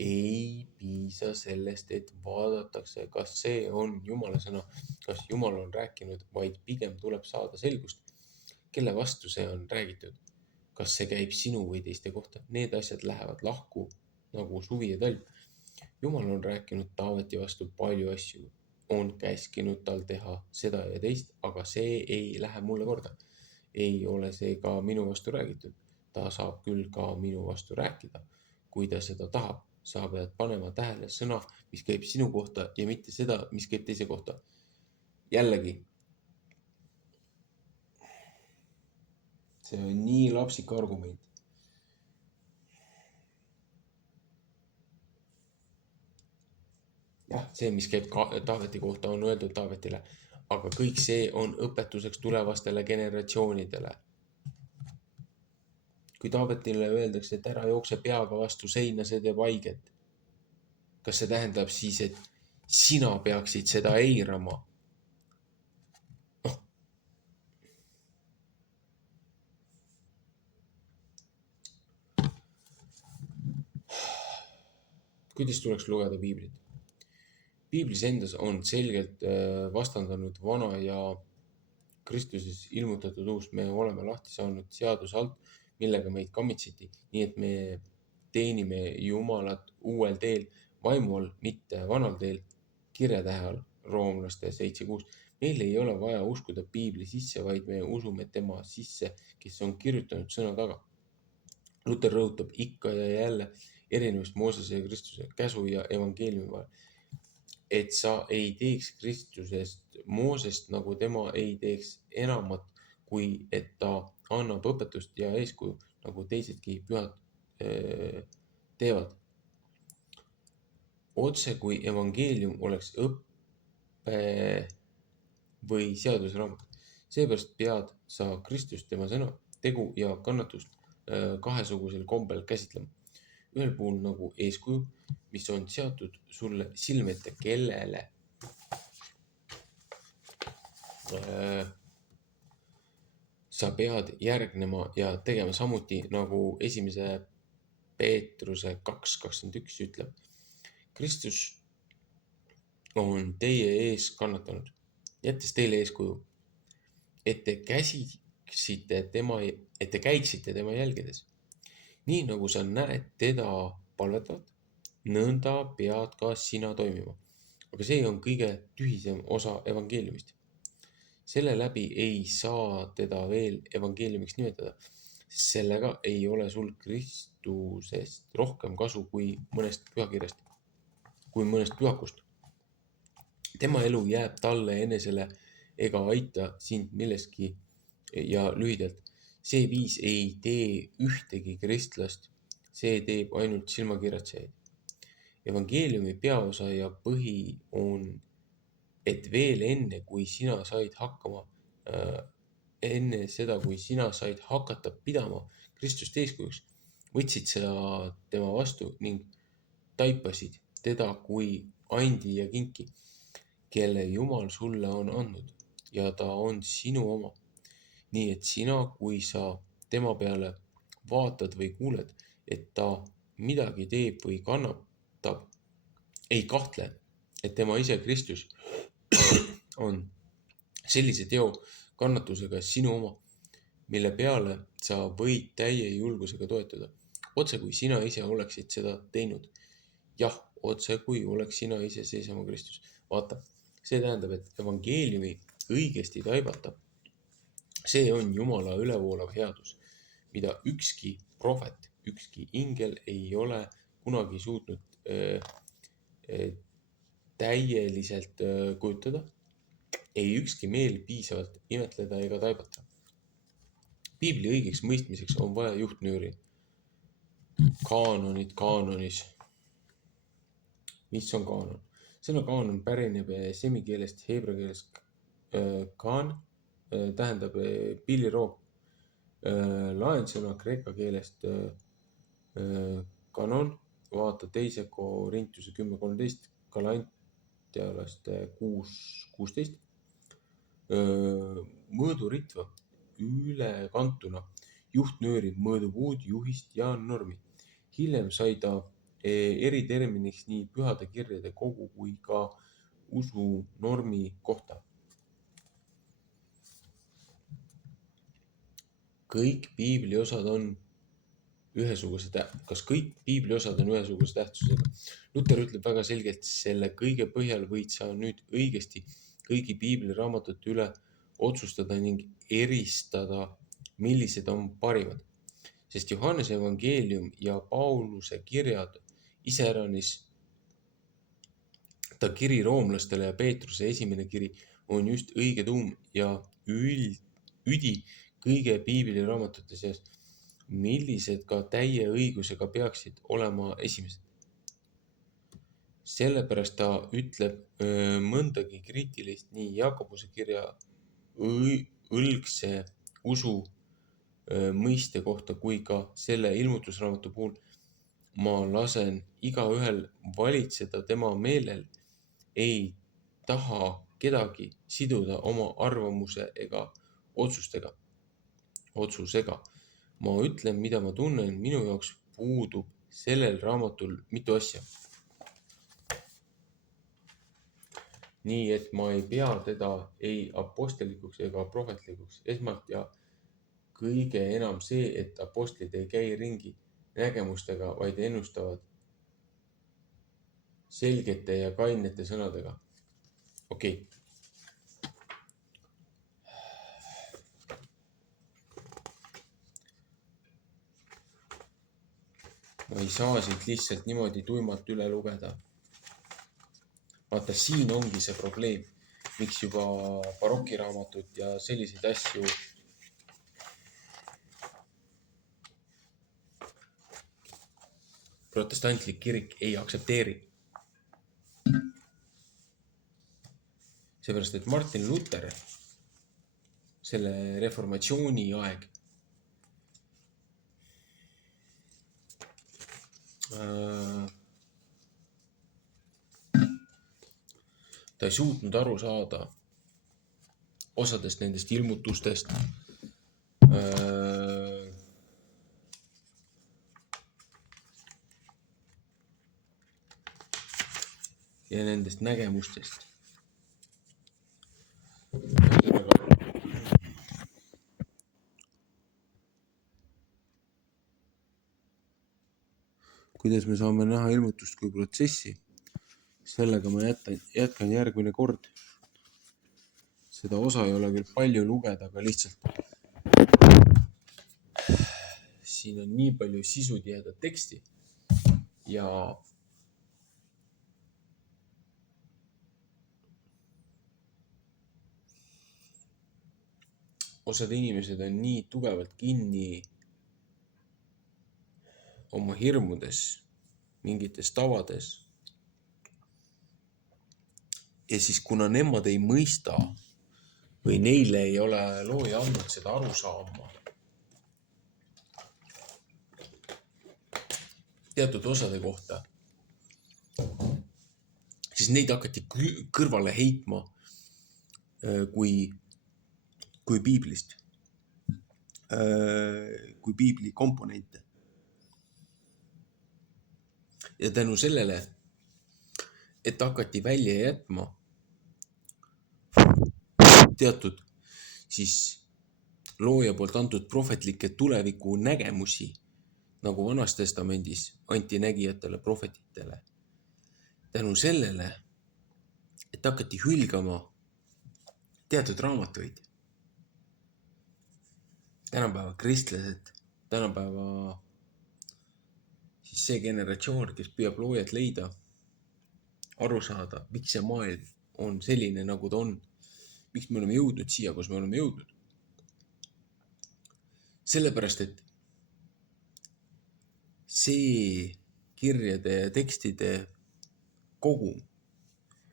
Ei piisa sellest, et vaadatakse, kas see on Jumala sõna, kas Jumal on rääkinud, vaid pigem tuleb saada selgust, kelle vastu see on räägitud. Kas see käib sinu või teiste kohta? Need asjad lähevad lahku nagu suvi ja talv. Jumal on rääkinud Taaveti vastu palju asju, on käskinud tal teha seda ja teist, aga see ei lähe mulle korda. Ei ole see ka minu vastu räägitud. Ta saab küll ka minu vastu rääkida, kui ta seda tahab. Sa pead panema tähele sõna, mis käib sinu kohta ja mitte seda, mis käib teise kohta. Jällegi, see on nii lapsik argument. Jah, see, mis käib Taaveti kohta, on öeldud Taavetile, aga kõik see on õpetuseks tulevastele generatsioonidele. Kui Taavetile öeldakse, et ära jookse peaga vastu seina, see teeb haiget. Kas see tähendab siis, et sina peaksid seda eirama. Kuidas tuleks lugeda piiblit? Piiblis endas on selgelt vastandanud vana ja Kristuses ilmutatud uus. Me oleme lahti saanud seaduse alt, millega meid kammitseti, nii et me teenime Jumalat uuel teel, vaimu all, mitte vanal teel, kirjatähe all, roomlaste 7.6. Meil ei ole vaja uskuda piibli sisse, vaid me usume tema sisse, kes on kirjutanud sõna taga. Luter rõhutab ikka ja jälle erinevust Moosese ja Kristuse käsu ja evangeeliumi vahel. Et sa ei teeks Kristusest Moosest, nagu tema ei teeks enamat, kui et ta annab õpetust ja eeskuju, nagu teisedki pühad teevad. Otse kui evangeelium oleks õppe või seadusraamat. Seepärast pead sa Kristust, tema sõna, tegu ja kannatust kahesugusel kombel käsitlema. Ühel puhul nagu eeskuju, mis on seatud sulle silme ette, kellele sa pead järgnema ja tegema samuti, nagu 1. Peetruse 2.21 ütleb. Kristus on teie ees kannatanud, jättes teile eeskuju, et te käiksite tema jälgedes. Nii nagu sa näed teda palvetavat, nõnda pead ka sina toimima. Aga see on kõige tühisem osa evangeeliumist. Selle läbi ei saa teda veel evangeeliumiks nimetada. Sellega ei ole sul Kristusest rohkem kasu kui mõnest pühakirjast, kui mõnest pühakust. Tema elu jääb talle enesele ega aita sind milleski ja lühidalt. See viis ei tee ühtegi kristlast, see teeb ainult silmakirjatsejaid. Evangeeliumi peaosa ja põhi on, et veel enne, kui sina said enne seda, kui sina said hakata pidama Kristust eeskujuks, võtsid sa tema vastu ning taipasid teda kui andi ja kinki, kelle Jumal sulle on andnud ja ta on sinu oma. Nii et sina, kui sa tema peale vaatad või kuuled, et ta midagi teeb või kannatab, ei kahtle, et tema ise Kristus on sellise teo kannatusega sinu oma, mille peale sa võid täie julgusega toetuda. Otse kui sina ise oleksid seda teinud. Jah, otse kui oleks sina ise seesama Kristus. Vaata, see tähendab, et evangeeliumi õigesti taibata. See on Jumala ülevoolav headus, mida ükski prohvet, ükski ingel ei ole kunagi suutnud täieliselt kujutada, ei ükski meel piisavalt imetleda ega taibata. Piibli õigeks mõistmiseks on vaja juhtnööri. Kaanonid kaanonis. Mis on kaanon? Sõna kaanon pärineb semikeelest, heebra keelest kaan, tähendab pilliroog. Laensõna kreeka keelest kanon, vaata 2. Korintuse 10.13, Galantialaste 6.16. Mõõduritva ülekantuna, juhtnööri, mõõdupuud, juhist ja normi. Hiljem sai ta eriterminiks nii pühade kirjade kogu kui ka usu normi kohta. Kõik piibliosad on ühesuguse tähtsusega. Luter ütleb väga selgelt, selle kõige põhjal võid sa nüüd õigesti kõigi piibliraamatute üle otsustada ning eristada, millised on parimad. Sest Johannese evangeelium ja Pauluse kirjad, iseäranis ta kiri roomlastele ja Peetruse esimene kiri on just õige tuum ja üdi kõige piibliraamatute seas, millised ka täie õigusega peaksid olema esimesed. Sellepärast ta ütleb mõndagi kriitilist nii Jakobuse kirja õlgse usu mõiste kohta kui ka selle ilmutusraamatu puhul. Ma lasen igaühel valitseda tema meelel, ei taha kedagi siduda oma arvamuse ega otsusega. Ma ütlen, mida ma tunnen, minu jaoks puudub sellel raamatul mitu asja. Nii et ma ei pea teda ei apostlikuks ega prohvetlikuks. Esmalt ja kõige enam see, et apostlid ei käi ringi nägemustega, vaid ennustavad selgete ja kainete sõnadega. Okei. Ma ei saa siit lihtsalt niimoodi tuimalt üle lugeda. Vaata, siin ongi see probleem, miks juba barokiraamatut ja selliseid asju protestantlik kirik ei aktsepteeri. Seepärast, et Martin Luther, selle reformatsiooni aeg, ta ei suutnud aru saada osadest nendest ilmutustest, ja nendest nägemustest. Kuidas me saame näha ilmutust kui protsessi? Sellega ma jätkan järgmine kord. Seda osa ei ole küll palju lugeda, aga lihtsalt siin on nii palju sisutihedat teksti ja osad inimesed on nii tugevalt kinni oma hirmudes, mingites tavades. Ja siis kuna nemad ei mõista või neile ei ole looja andnud seda aru saama teatud osade kohta, siis neid hakati kõrvale heitma kui piiblist, kui piibli komponente. Ja tänu sellele, et hakati välja jätma teatud siis looja poolt antud prohvetlikke tuleviku nägemusi, nagu Vanas Testamendis anti nägijatele prohvetitele. Tänu sellele, et hakati hülgama teatud raamatuid. Tänapäeva kristlased, tänapäeva siis see generatsioon, kes püüab loojat leida, aru saada, miks see maailm on selline, nagu ta on. Miks me oleme jõudnud siia, kus me oleme jõudnud. Sellepärast, et see kirjade ja tekstide kogum,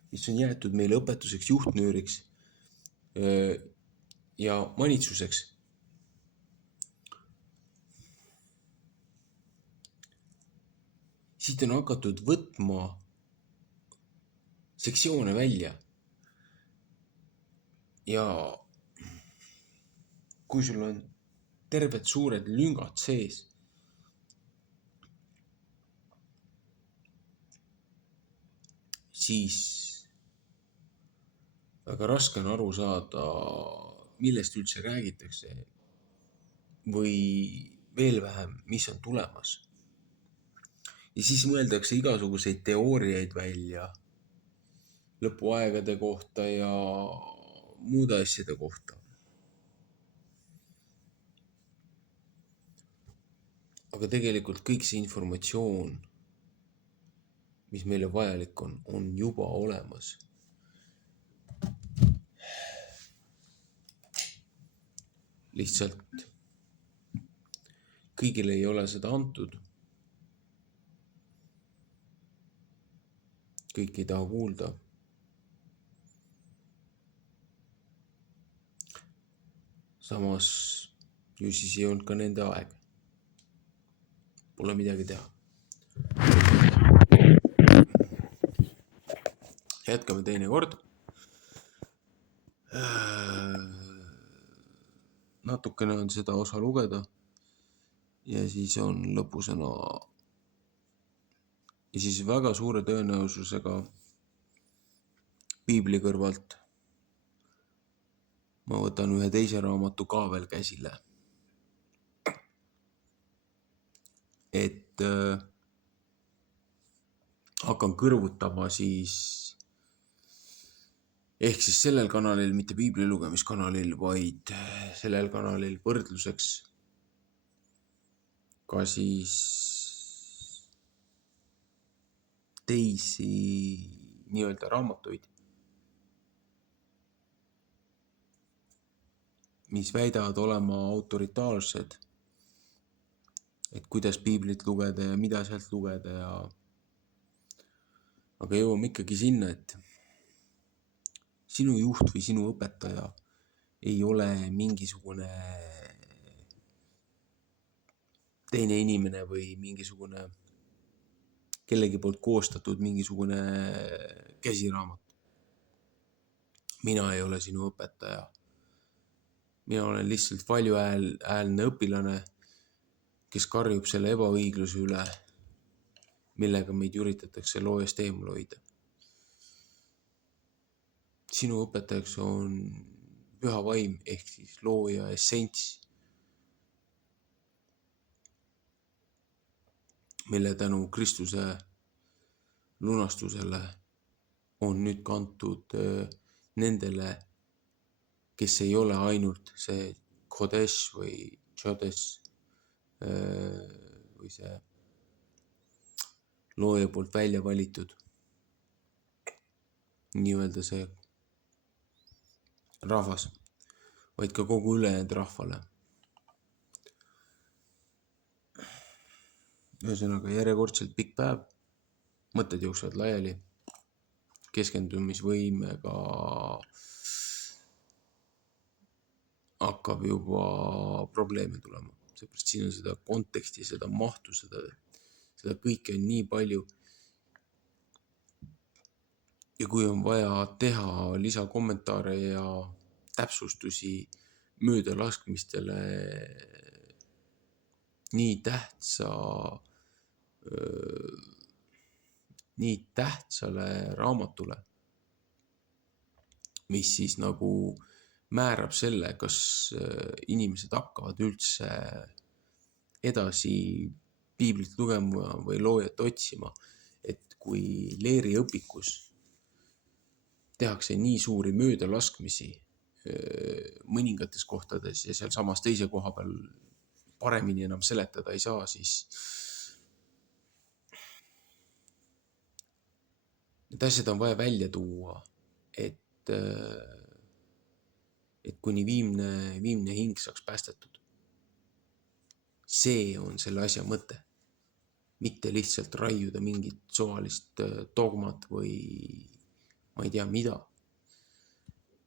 mis on jäetud meile õpetuseks, juhtnööriks ja manitsuseks, siit on hakatud võtma sektsioone välja. Ja kui sul on terved suured lüngad sees, siis väga raske on aru saada, millest üldse räägitakse või veel vähem, mis on tulemas. Ja siis mõeldakse igasuguseid teooriaid välja lõpuaegade kohta ja muude asjade kohta. Aga tegelikult kõik see informatsioon, mis meile vajalik on juba olemas. Lihtsalt kõigile ei ole seda antud. Kõik ei taha kuulda. Samas ju siis ei olnud ka nende aeg. Pole midagi teha. jätkame teinekord. Natukene on seda osa lugeda ja siis on lõpusõna. Ja siis väga suure tõenäosusega piibli kõrvalt ma võtan ühe teise raamatu ka veel käsile. Et hakkan kõrvutama siis ehk siis sellel kanalil, mitte piibli lugemiskanalil, vaid sellel kanalil võrdluseks ka siis teisi nii-öelda raamatuid, mis väidavad olema autoritaarsed, et kuidas piiblit lugeda ja mida sealt lugeda ja aga jõuame ikkagi sinna, et sinu juht või sinu õpetaja ei ole mingisugune teine inimene või mingisugune kellegi poolt koostatud mingisugune käsiraamat. Mina ei ole sinu õpetaja. Mina olen lihtsalt valjuhäälne õpilane, kes karjub selle ebaõigluse üle, millega meid üritatakse loojast eemal hoida. Sinu õpetajaks on püha vaim ehk siis looja essents, mille tänu Kristuse lunastusele on nüüd kantud nendele, kes ei ole ainult see Kodesh või Chodes või see looja poolt välja valitud, nii-öelda see rahvas, vaid ka kogu ülejäänud rahvale. Ühesõnaga järjekordselt pikk päev, mõtted jooksevad laiali, keskendumisvõimega hakkab juba probleeme tulema. Seepärast siin on seda konteksti, seda mahtu, seda kõike on nii palju. Ja kui on vaja teha lisakommentaare ja täpsustusi möödalaskmistele nii tähtsale raamatule, mis siis nagu määrab selle, kas inimesed hakkavad üldse edasi piiblit lugema või loojat otsima, et kui Leeri õpikus tehakse nii suuri möödalaskmisi mõningates kohtades ja seal samas teise koha peal paremini enam seletada ei saa, siis need asjad on vaja välja tuua, et kuni viimne hing saaks päästetud. See on selle asja mõte. Mitte lihtsalt raiuda mingit suvalist dogmat või ma ei tea mida,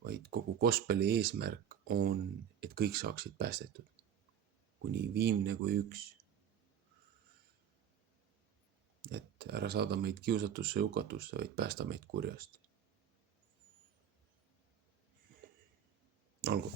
vaid kogu gospeli eesmärk on, et kõik saaksid päästetud. Kuni viimne kui üks. Et ära saada meid kiusatusse, hukatusse, vaid päästa meid kurjast. Olgu.